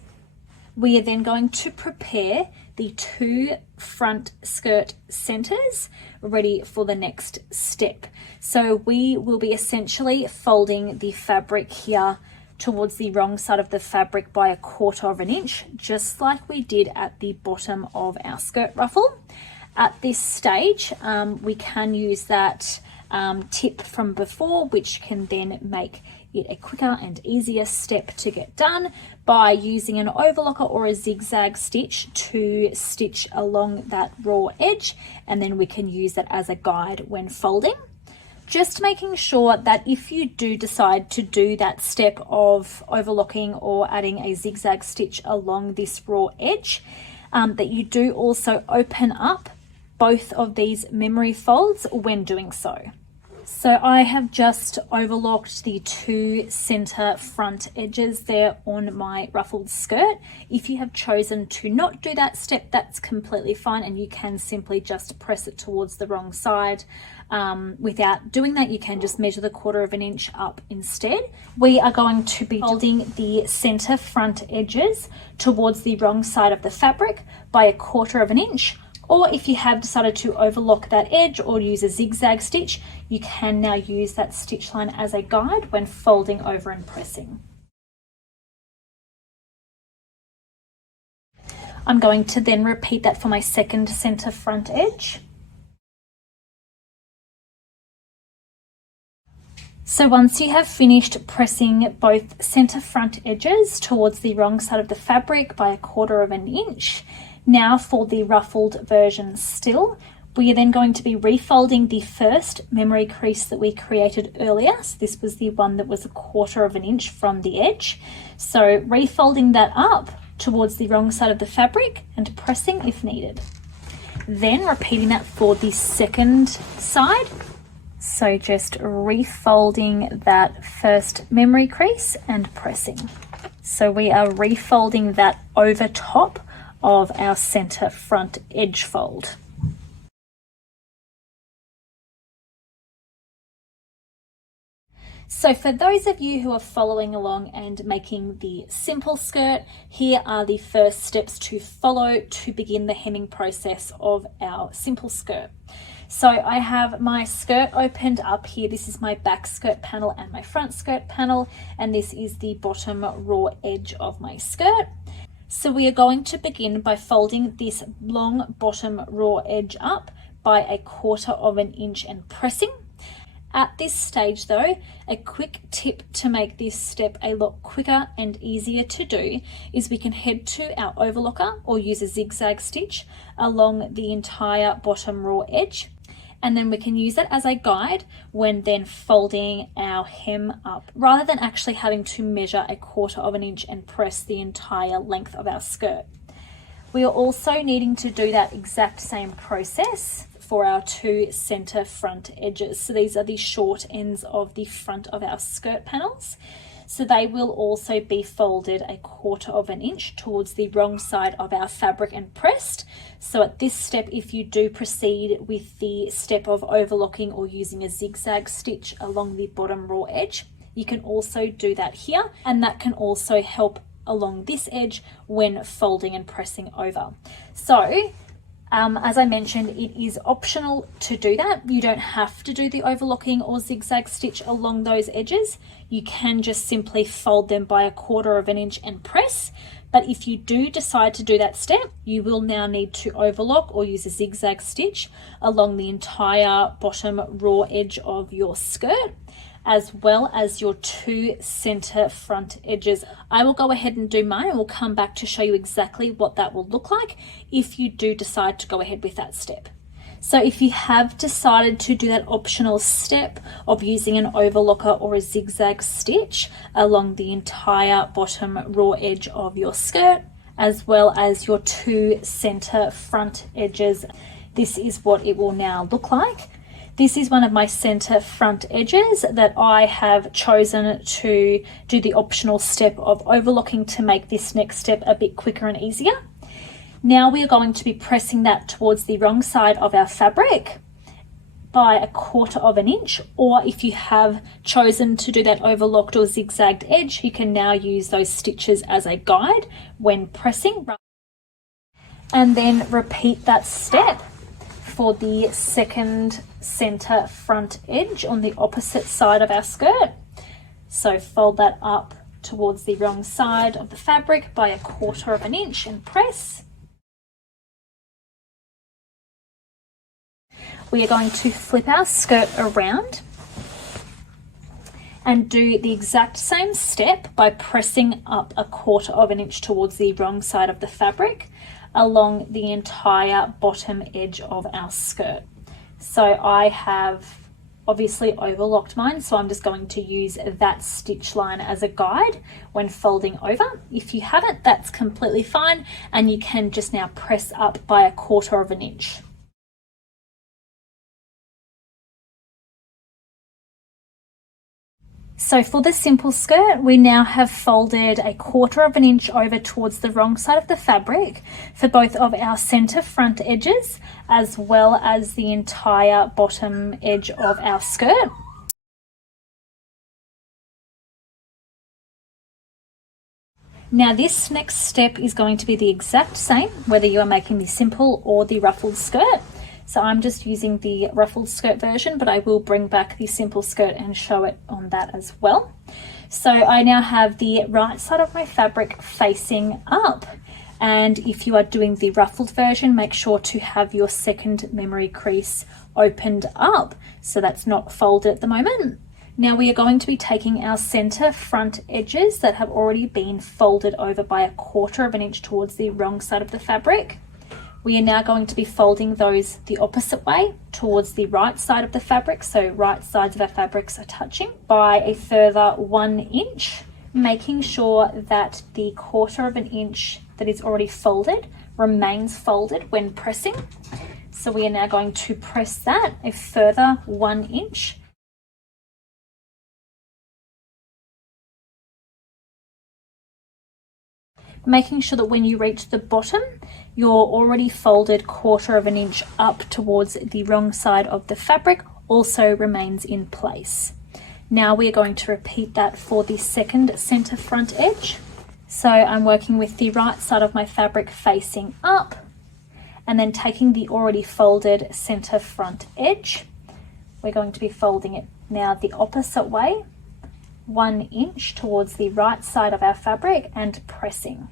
We are then going to prepare the 2 front skirt centers ready for the next step. So we will be essentially folding the fabric here towards the wrong side of the fabric by 1/4 inch, just like we did at the bottom of our skirt ruffle. At this stage, we can use that tip from before, which can then make it a quicker and easier step to get done by using an overlocker or a zigzag stitch to stitch along that raw edge, and then we can use that as a guide when folding. Just making sure that if you do decide to do that step of overlocking or adding a zigzag stitch along this raw edge, that you do also open up both of these memory folds when doing so. So I have just overlocked the 2 center front edges there on my ruffled skirt. If you have chosen to not do that step, that's completely fine, and you can simply just press it towards the wrong side. Without doing that, you can just measure the 1/4 inch up instead. We are going to be folding the center front edges towards the wrong side of the fabric by 1/4 inch. Or if you have decided to overlock that edge or use a zigzag stitch, you can now use that stitch line as a guide when folding over and pressing. I'm going to then repeat that for my second center front edge. So once you have finished pressing both center front edges towards the wrong side of the fabric by 1/4 inch, now for the ruffled version still, we are then going to be refolding the first memory crease that we created earlier. So this was the one that was 1/4 inch from the edge. So refolding that up towards the wrong side of the fabric and pressing if needed. Then repeating that for the second side. So just refolding that first memory crease and pressing. So we are refolding that over top of our center front edge fold. So for those of you who are following along and making the simple skirt, here are the first steps to follow to begin the hemming process of our simple skirt. So I have my skirt opened up here. This is my back skirt panel and my front skirt panel, and this is the bottom raw edge of my skirt. So we are going to begin by folding this long bottom raw edge up by 1/4 inch and pressing. At this stage though, a quick tip to make this step a lot quicker and easier to do is we can head to our overlocker or use a zigzag stitch along the entire bottom raw edge, and then we can use it as a guide when then folding our hem up, rather than actually having to measure 1/4 inch and press the entire length of our skirt. We are also needing to do that exact same process for our 2 center front edges. So these are the short ends of the front of our skirt panels. So they will also be folded 1/4 inch towards the wrong side of our fabric and pressed. So at this step, if you do proceed with the step of overlocking or using a zigzag stitch along the bottom raw edge, you can also do that here, and that can also help along this edge when folding and pressing over. So as I mentioned, it is optional to do that. You don't have to do the overlocking or zigzag stitch along those edges. You can just simply fold them by 1/4 inch and press. But if you do decide to do that step, you will now need to overlock or use a zigzag stitch along the entire bottom raw edge of your skirt, as well as your 2 center front edges. I will go ahead and do mine and we'll come back to show you exactly what that will look like if you do decide to go ahead with that step. So if you have decided to do that optional step of using an overlocker or a zigzag stitch along the entire bottom raw edge of your skirt, as well as your 2 center front edges, this is what it will now look like. This is one of my center front edges that I have chosen to do the optional step of overlocking to make this next step a bit quicker and easier. Now we are going to be pressing that towards the wrong side of our fabric by 1/4 inch, or if you have chosen to do that overlocked or zigzagged edge, you can now use those stitches as a guide when pressing. And then repeat that step for the second center front edge on the opposite side of our skirt. So fold that up towards the wrong side of the fabric by 1/4 inch and press. We are going to flip our skirt around and do the exact same step by pressing up 1/4 inch towards the wrong side of the fabric along the entire bottom edge of our skirt. So I have obviously overlocked mine, so I'm just going to use that stitch line as a guide when folding over. If you haven't, that's completely fine, and you can just now press up by 1/4 inch. So for the simple skirt, we now have folded 1/4 inch over towards the wrong side of the fabric for both of our center front edges, as well as the entire bottom edge of our skirt. Now this next step is going to be the exact same, whether you are making the simple or the ruffled skirt. So I'm just using the ruffled skirt version, but I will bring back the simple skirt and show it on that as well. So I now have the right side of my fabric facing up. And if you are doing the ruffled version, make sure to have your second memory crease opened up, so that's not folded at the moment. Now we are going to be taking our center front edges that have already been folded over by 1/4 inch towards the wrong side of the fabric. We are now going to be folding those the opposite way towards the right side of the fabric, so right sides of our fabrics are touching, by a further 1 inch, making sure that the 1/4 inch that is already folded remains folded when pressing. So we are now going to press that a further 1 inch. Making sure that when you reach the bottom, your already folded 1/4 inch up towards the wrong side of the fabric also remains in place. Now we are going to repeat that for the second center front edge. So I'm working with the right side of my fabric facing up, and then taking the already folded center front edge. We're going to be folding it now the opposite way, 1 inch towards the right side of our fabric and pressing.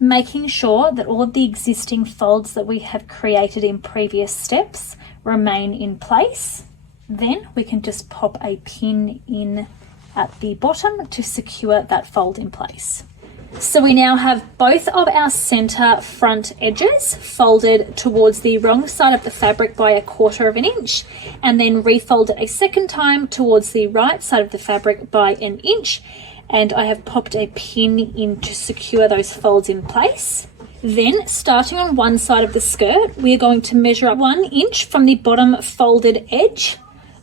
Making sure that all of the existing folds that we have created in previous steps remain in place. Then we can just pop a pin in at the bottom to secure that fold in place. So we now have both of our center front edges folded towards the wrong side of the fabric by 1/4 inch, and then refolded a second time towards the right side of the fabric by 1 inch. And I have popped a pin in to secure those folds in place. Then, starting on one side of the skirt, we are going to measure up 1 inch from the bottom folded edge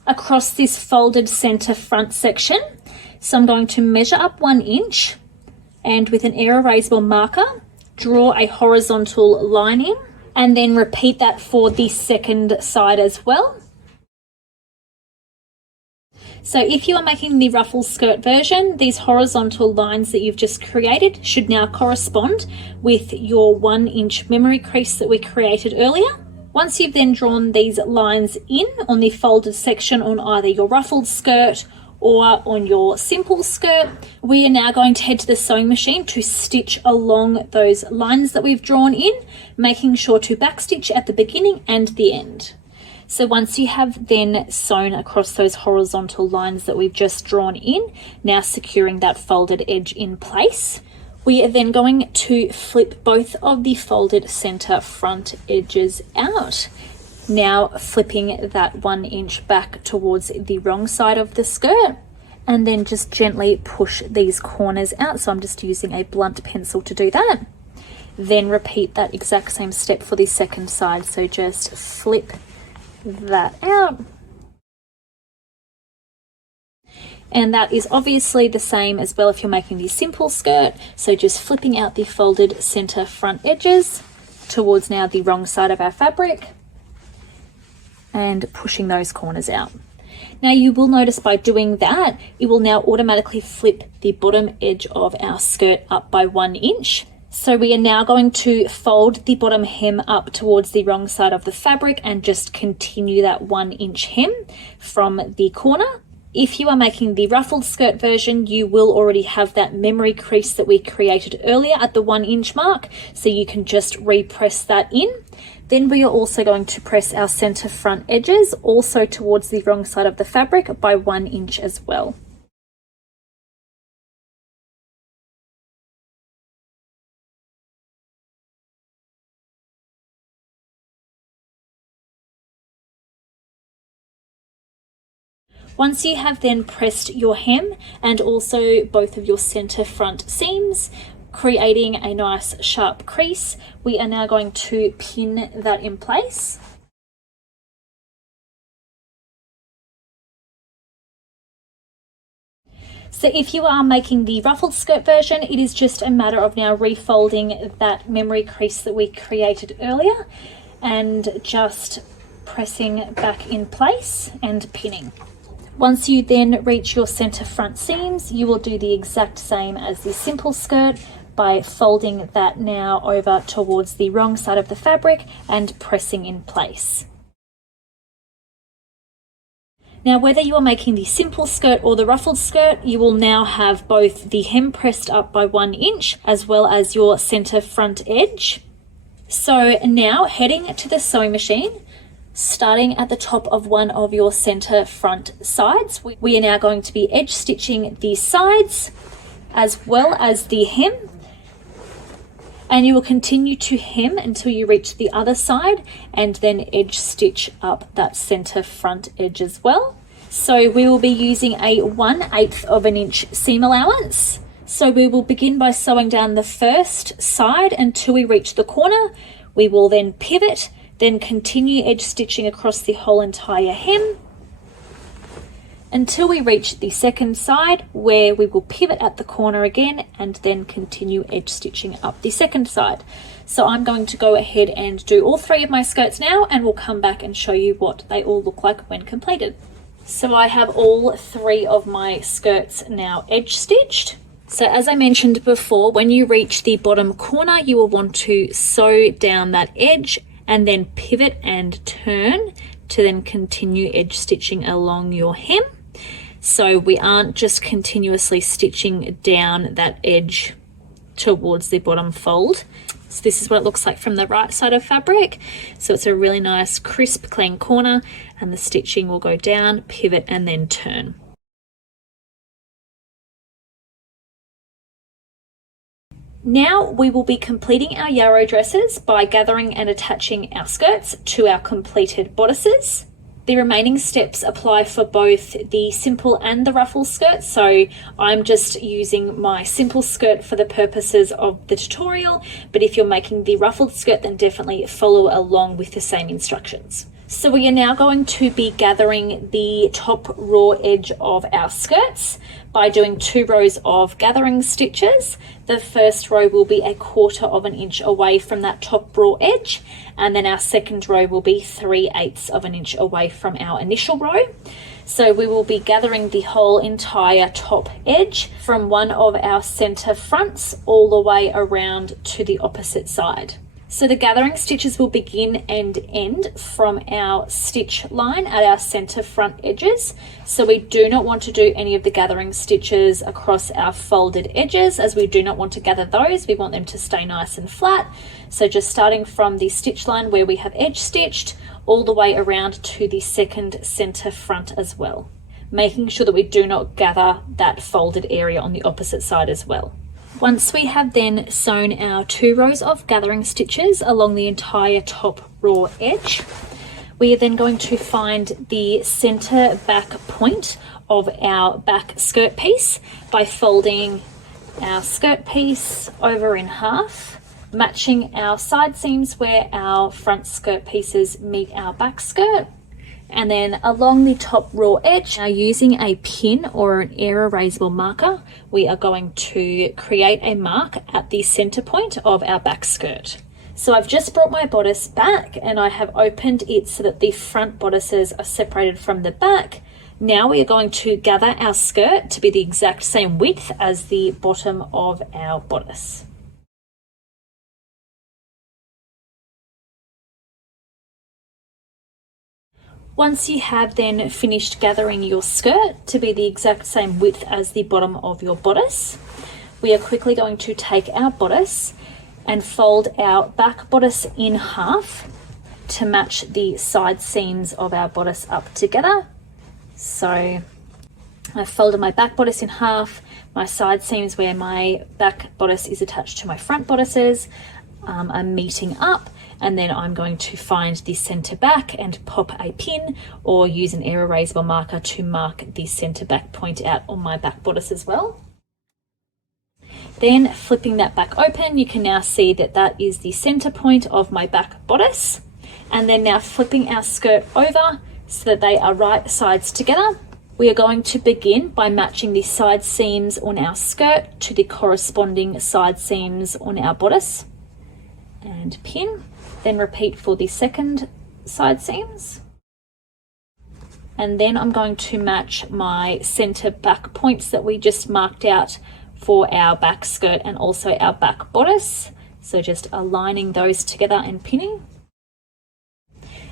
across this folded center front section. So I'm going to measure up 1 inch, and with an air erasable marker, draw a horizontal line in, and then repeat that for the second side as well. So if you are making the ruffle skirt version, these horizontal lines that you've just created should now correspond with your 1 inch memory crease that we created earlier. Once you've then drawn these lines in on the folded section on either your ruffled skirt or on your simple skirt, we are now going to head to the sewing machine to stitch along those lines that we've drawn in, making sure to backstitch at the beginning and the end. So once you have then sewn across those horizontal lines that we've just drawn in, now securing that folded edge in place, we are then going to flip both of the folded center front edges out. Now flipping that 1 inch back towards the wrong side of the skirt, and then just gently push these corners out. So I'm just using a blunt pencil to do that. Then repeat that exact same step for the second side. So just flip that out, and that is obviously the same as well if you're making the simple skirt. So just flipping out the folded center front edges towards now the wrong side of our fabric and pushing those corners out. Now you will notice by doing that, it will now automatically flip the bottom edge of our skirt up by 1 inch. So we are now going to fold the bottom hem up towards the wrong side of the fabric and just continue that 1 inch hem from the corner. If you are making the ruffled skirt version, you will already have that memory crease that we created earlier at the 1 inch mark, so you can just repress that in. Then we are also going to press our center front edges also towards the wrong side of the fabric by 1 inch as well. Once you have then pressed your hem and also both of your center front seams, creating a nice sharp crease, we are now going to pin that in place. So if you are making the ruffled skirt version, it is just a matter of now refolding that memory crease that we created earlier and just pressing back in place and pinning. Once you then reach your center front seams, you will do the exact same as the simple skirt by folding that now over towards the wrong side of the fabric and pressing in place. Now, whether you are making the simple skirt or the ruffled skirt, you will now have both the hem pressed up by 1 inch as well as your center front edge. So now heading to the sewing machine, starting at the top of one of your center front sides, we are now going to be edge stitching the sides as well as the hem, and you will continue to hem until you reach the other side and then edge stitch up that center front edge as well. So we will be using a 1/8 of an inch seam allowance. So we will begin by sewing down the first side until we reach the corner. We will then pivot, then continue edge stitching across the whole entire hem, until we reach the second side, where we will pivot at the corner again and then continue edge stitching up the second side. So I'm going to go ahead and do all 3 of my skirts now, and we'll come back and show you what they all look like when completed. So I have all 3 of my skirts now edge stitched. So as I mentioned before, when you reach the bottom corner, you will want to sew down that edge and then pivot and turn to then continue edge stitching along your hem. So we aren't just continuously stitching down that edge towards the bottom fold. So this is what it looks like from the right side of fabric. So it's a really nice, crisp, clean corner, and the stitching will go down, pivot, and then turn. Now we will be completing our Yarrow dresses by gathering and attaching our skirts to our completed bodices. The remaining steps apply for both the simple and the ruffle skirt, so I'm just using my simple skirt for the purposes of the tutorial, but if you're making the ruffled skirt, then definitely follow along with the same instructions. So we are now going to be gathering the top raw edge of our skirts by doing 2 rows of gathering stitches. The first row will be 1/4 of an inch away from that top raw edge, and then our second row will be 3/8 of an inch away from our initial row. So we will be gathering the whole entire top edge from one of our center fronts all the way around to the opposite side. So the gathering stitches will begin and end from our stitch line at our center front edges. So we do not want to do any of the gathering stitches across our folded edges, as we do not want to gather those. We want them to stay nice and flat. So just starting from the stitch line where we have edge stitched all the way around to the second center front as well, making sure that we do not gather that folded area on the opposite side as well. Once we have then sewn our 2 rows of gathering stitches along the entire top raw edge, we are then going to find the center back point of our back skirt piece by folding our skirt piece over in half, matching our side seams where our front skirt pieces meet our back skirt. And then along the top raw edge, now using a pin or an air erasable marker, we are going to create a mark at the center point of our back skirt. So I've just brought my bodice back and I have opened it so that the front bodices are separated from the back. Now we are going to gather our skirt to be the exact same width as the bottom of our bodice. Once you have then finished gathering your skirt to be the exact same width as the bottom of your bodice, we are quickly going to take our bodice and fold our back bodice in half to match the side seams of our bodice up together. So I've folded my back bodice in half, my side seams where my back bodice is attached to my front bodices are meeting up, and then I'm going to find the center back and pop a pin or use an air erasable marker to mark the center back point out on my back bodice as well. Then flipping that back open, you can now see that that is the center point of my back bodice. And then now flipping our skirt over so that they are right sides together, we are going to begin by matching the side seams on our skirt to the corresponding side seams on our bodice and pin. Then repeat for the second side seams. And then I'm going to match my center back points that we just marked out for our back skirt and also our back bodice. So just aligning those together and pinning.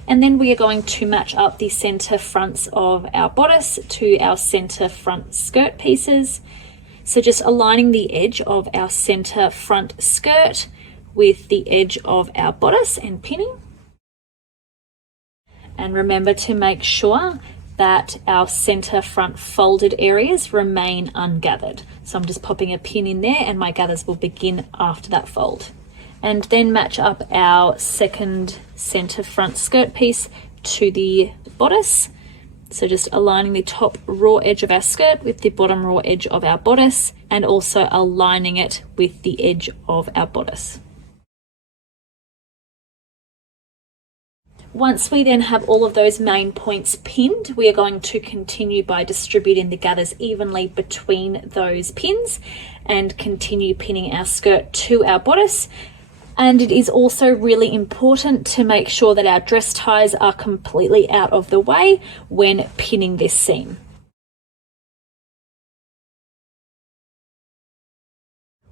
And then we are going to match up the center fronts of our bodice to our center front skirt pieces. So just aligning the edge of our center front skirt with the edge of our bodice and pinning. And remember to make sure that our center front folded areas remain ungathered. So I'm just popping a pin in there and my gathers will begin after that fold. And then match up our second center front skirt piece to the bodice. So just aligning the top raw edge of our skirt with the bottom raw edge of our bodice, and also aligning it with the edge of our bodice. Once we then have all of those main points pinned, we are going to continue by distributing the gathers evenly between those pins and continue pinning our skirt to our bodice. And it is also really important to make sure that our dress ties are completely out of the way when pinning this seam.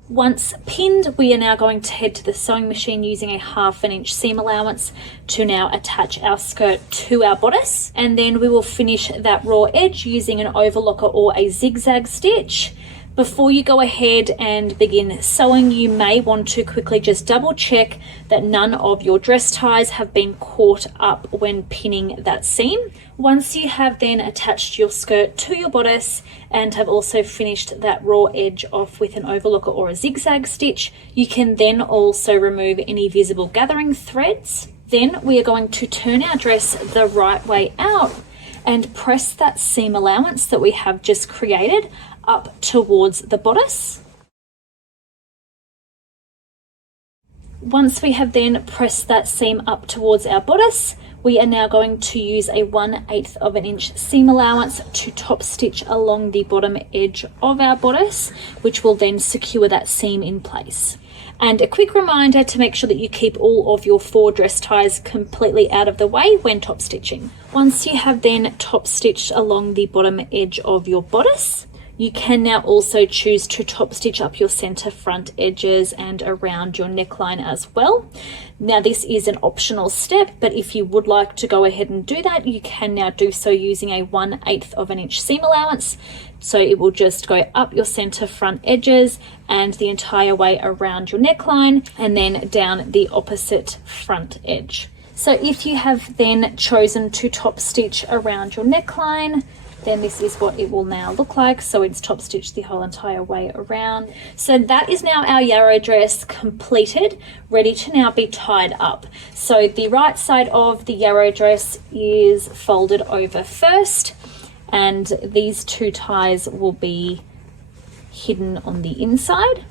Once pinned, we are now going to head to the sewing machine using a 1/2 inch seam allowance to now attach our skirt to our bodice. And then we will finish that raw edge using an overlocker or a zigzag stitch. Before you go ahead and begin sewing, you may want to quickly just double check that none of your dress ties have been caught up when pinning that seam. Once you have then attached your skirt to your bodice and have also finished that raw edge off with an overlocker or a zigzag stitch, you can then also remove any visible gathering threads. Then we are going to turn our dress the right way out and press that seam allowance that we have just created up towards the bodice. Once we have then pressed that seam up towards our bodice, we are now going to use a 1/8 of an inch seam allowance to top stitch along the bottom edge of our bodice, which will then secure that seam in place. And a quick reminder to make sure that you keep all of your 4 dress ties completely out of the way when top stitching. Once you have then top stitched along the bottom edge of your bodice, you can now also choose to top stitch up your center front edges and around your neckline as well. Now this is an optional step, but if you would like to go ahead and do that, you can now do so using a 1/8 of an inch seam allowance. So it will just go up your center front edges and the entire way around your neckline and then down the opposite front edge. So if you have then chosen to top stitch around your neckline, then this is what it will now look like. So it's top stitched the whole entire way around. So that is now our Yarrow dress completed, ready to now be tied up. So the right side of the Yarrow dress is folded over first, and these 2 ties will be hidden on the inside.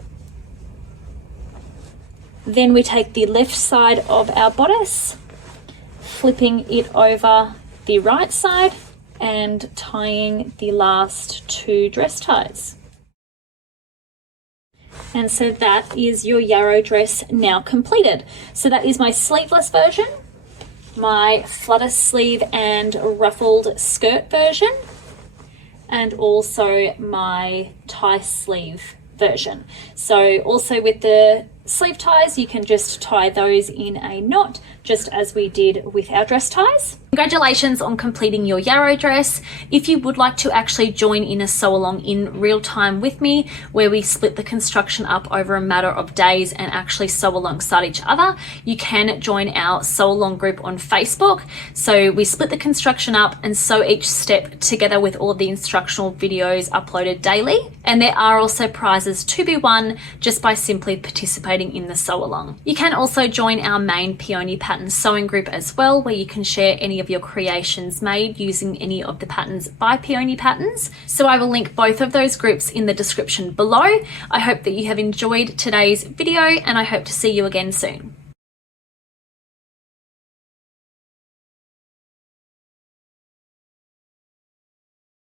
Then we take the left side of our bodice, flipping it over the right side and tying the last 2 dress ties. And so that is your Yarrow dress now completed. So that is my sleeveless version, my flutter sleeve and ruffled skirt version, and also my tie sleeve version. So also with the sleeve ties, you can just tie those in a knot, just as we did with our dress ties. Congratulations on completing your Yarrow dress. If you would like to actually join in a sew along in real time with me, where we split the construction up over a matter of days and actually sew alongside each other, you can join our sew along group on Facebook. So we split the construction up and sew each step together with all of the instructional videos uploaded daily. And there are also prizes to be won just by simply participating in the sew along. You can also join our main Peony pattern sewing group as well, where you can share any of your creations made using any of the patterns by Peony Patterns. So I will link both of those groups in the description below. I hope that you have enjoyed today's video, and I hope to see you again soon.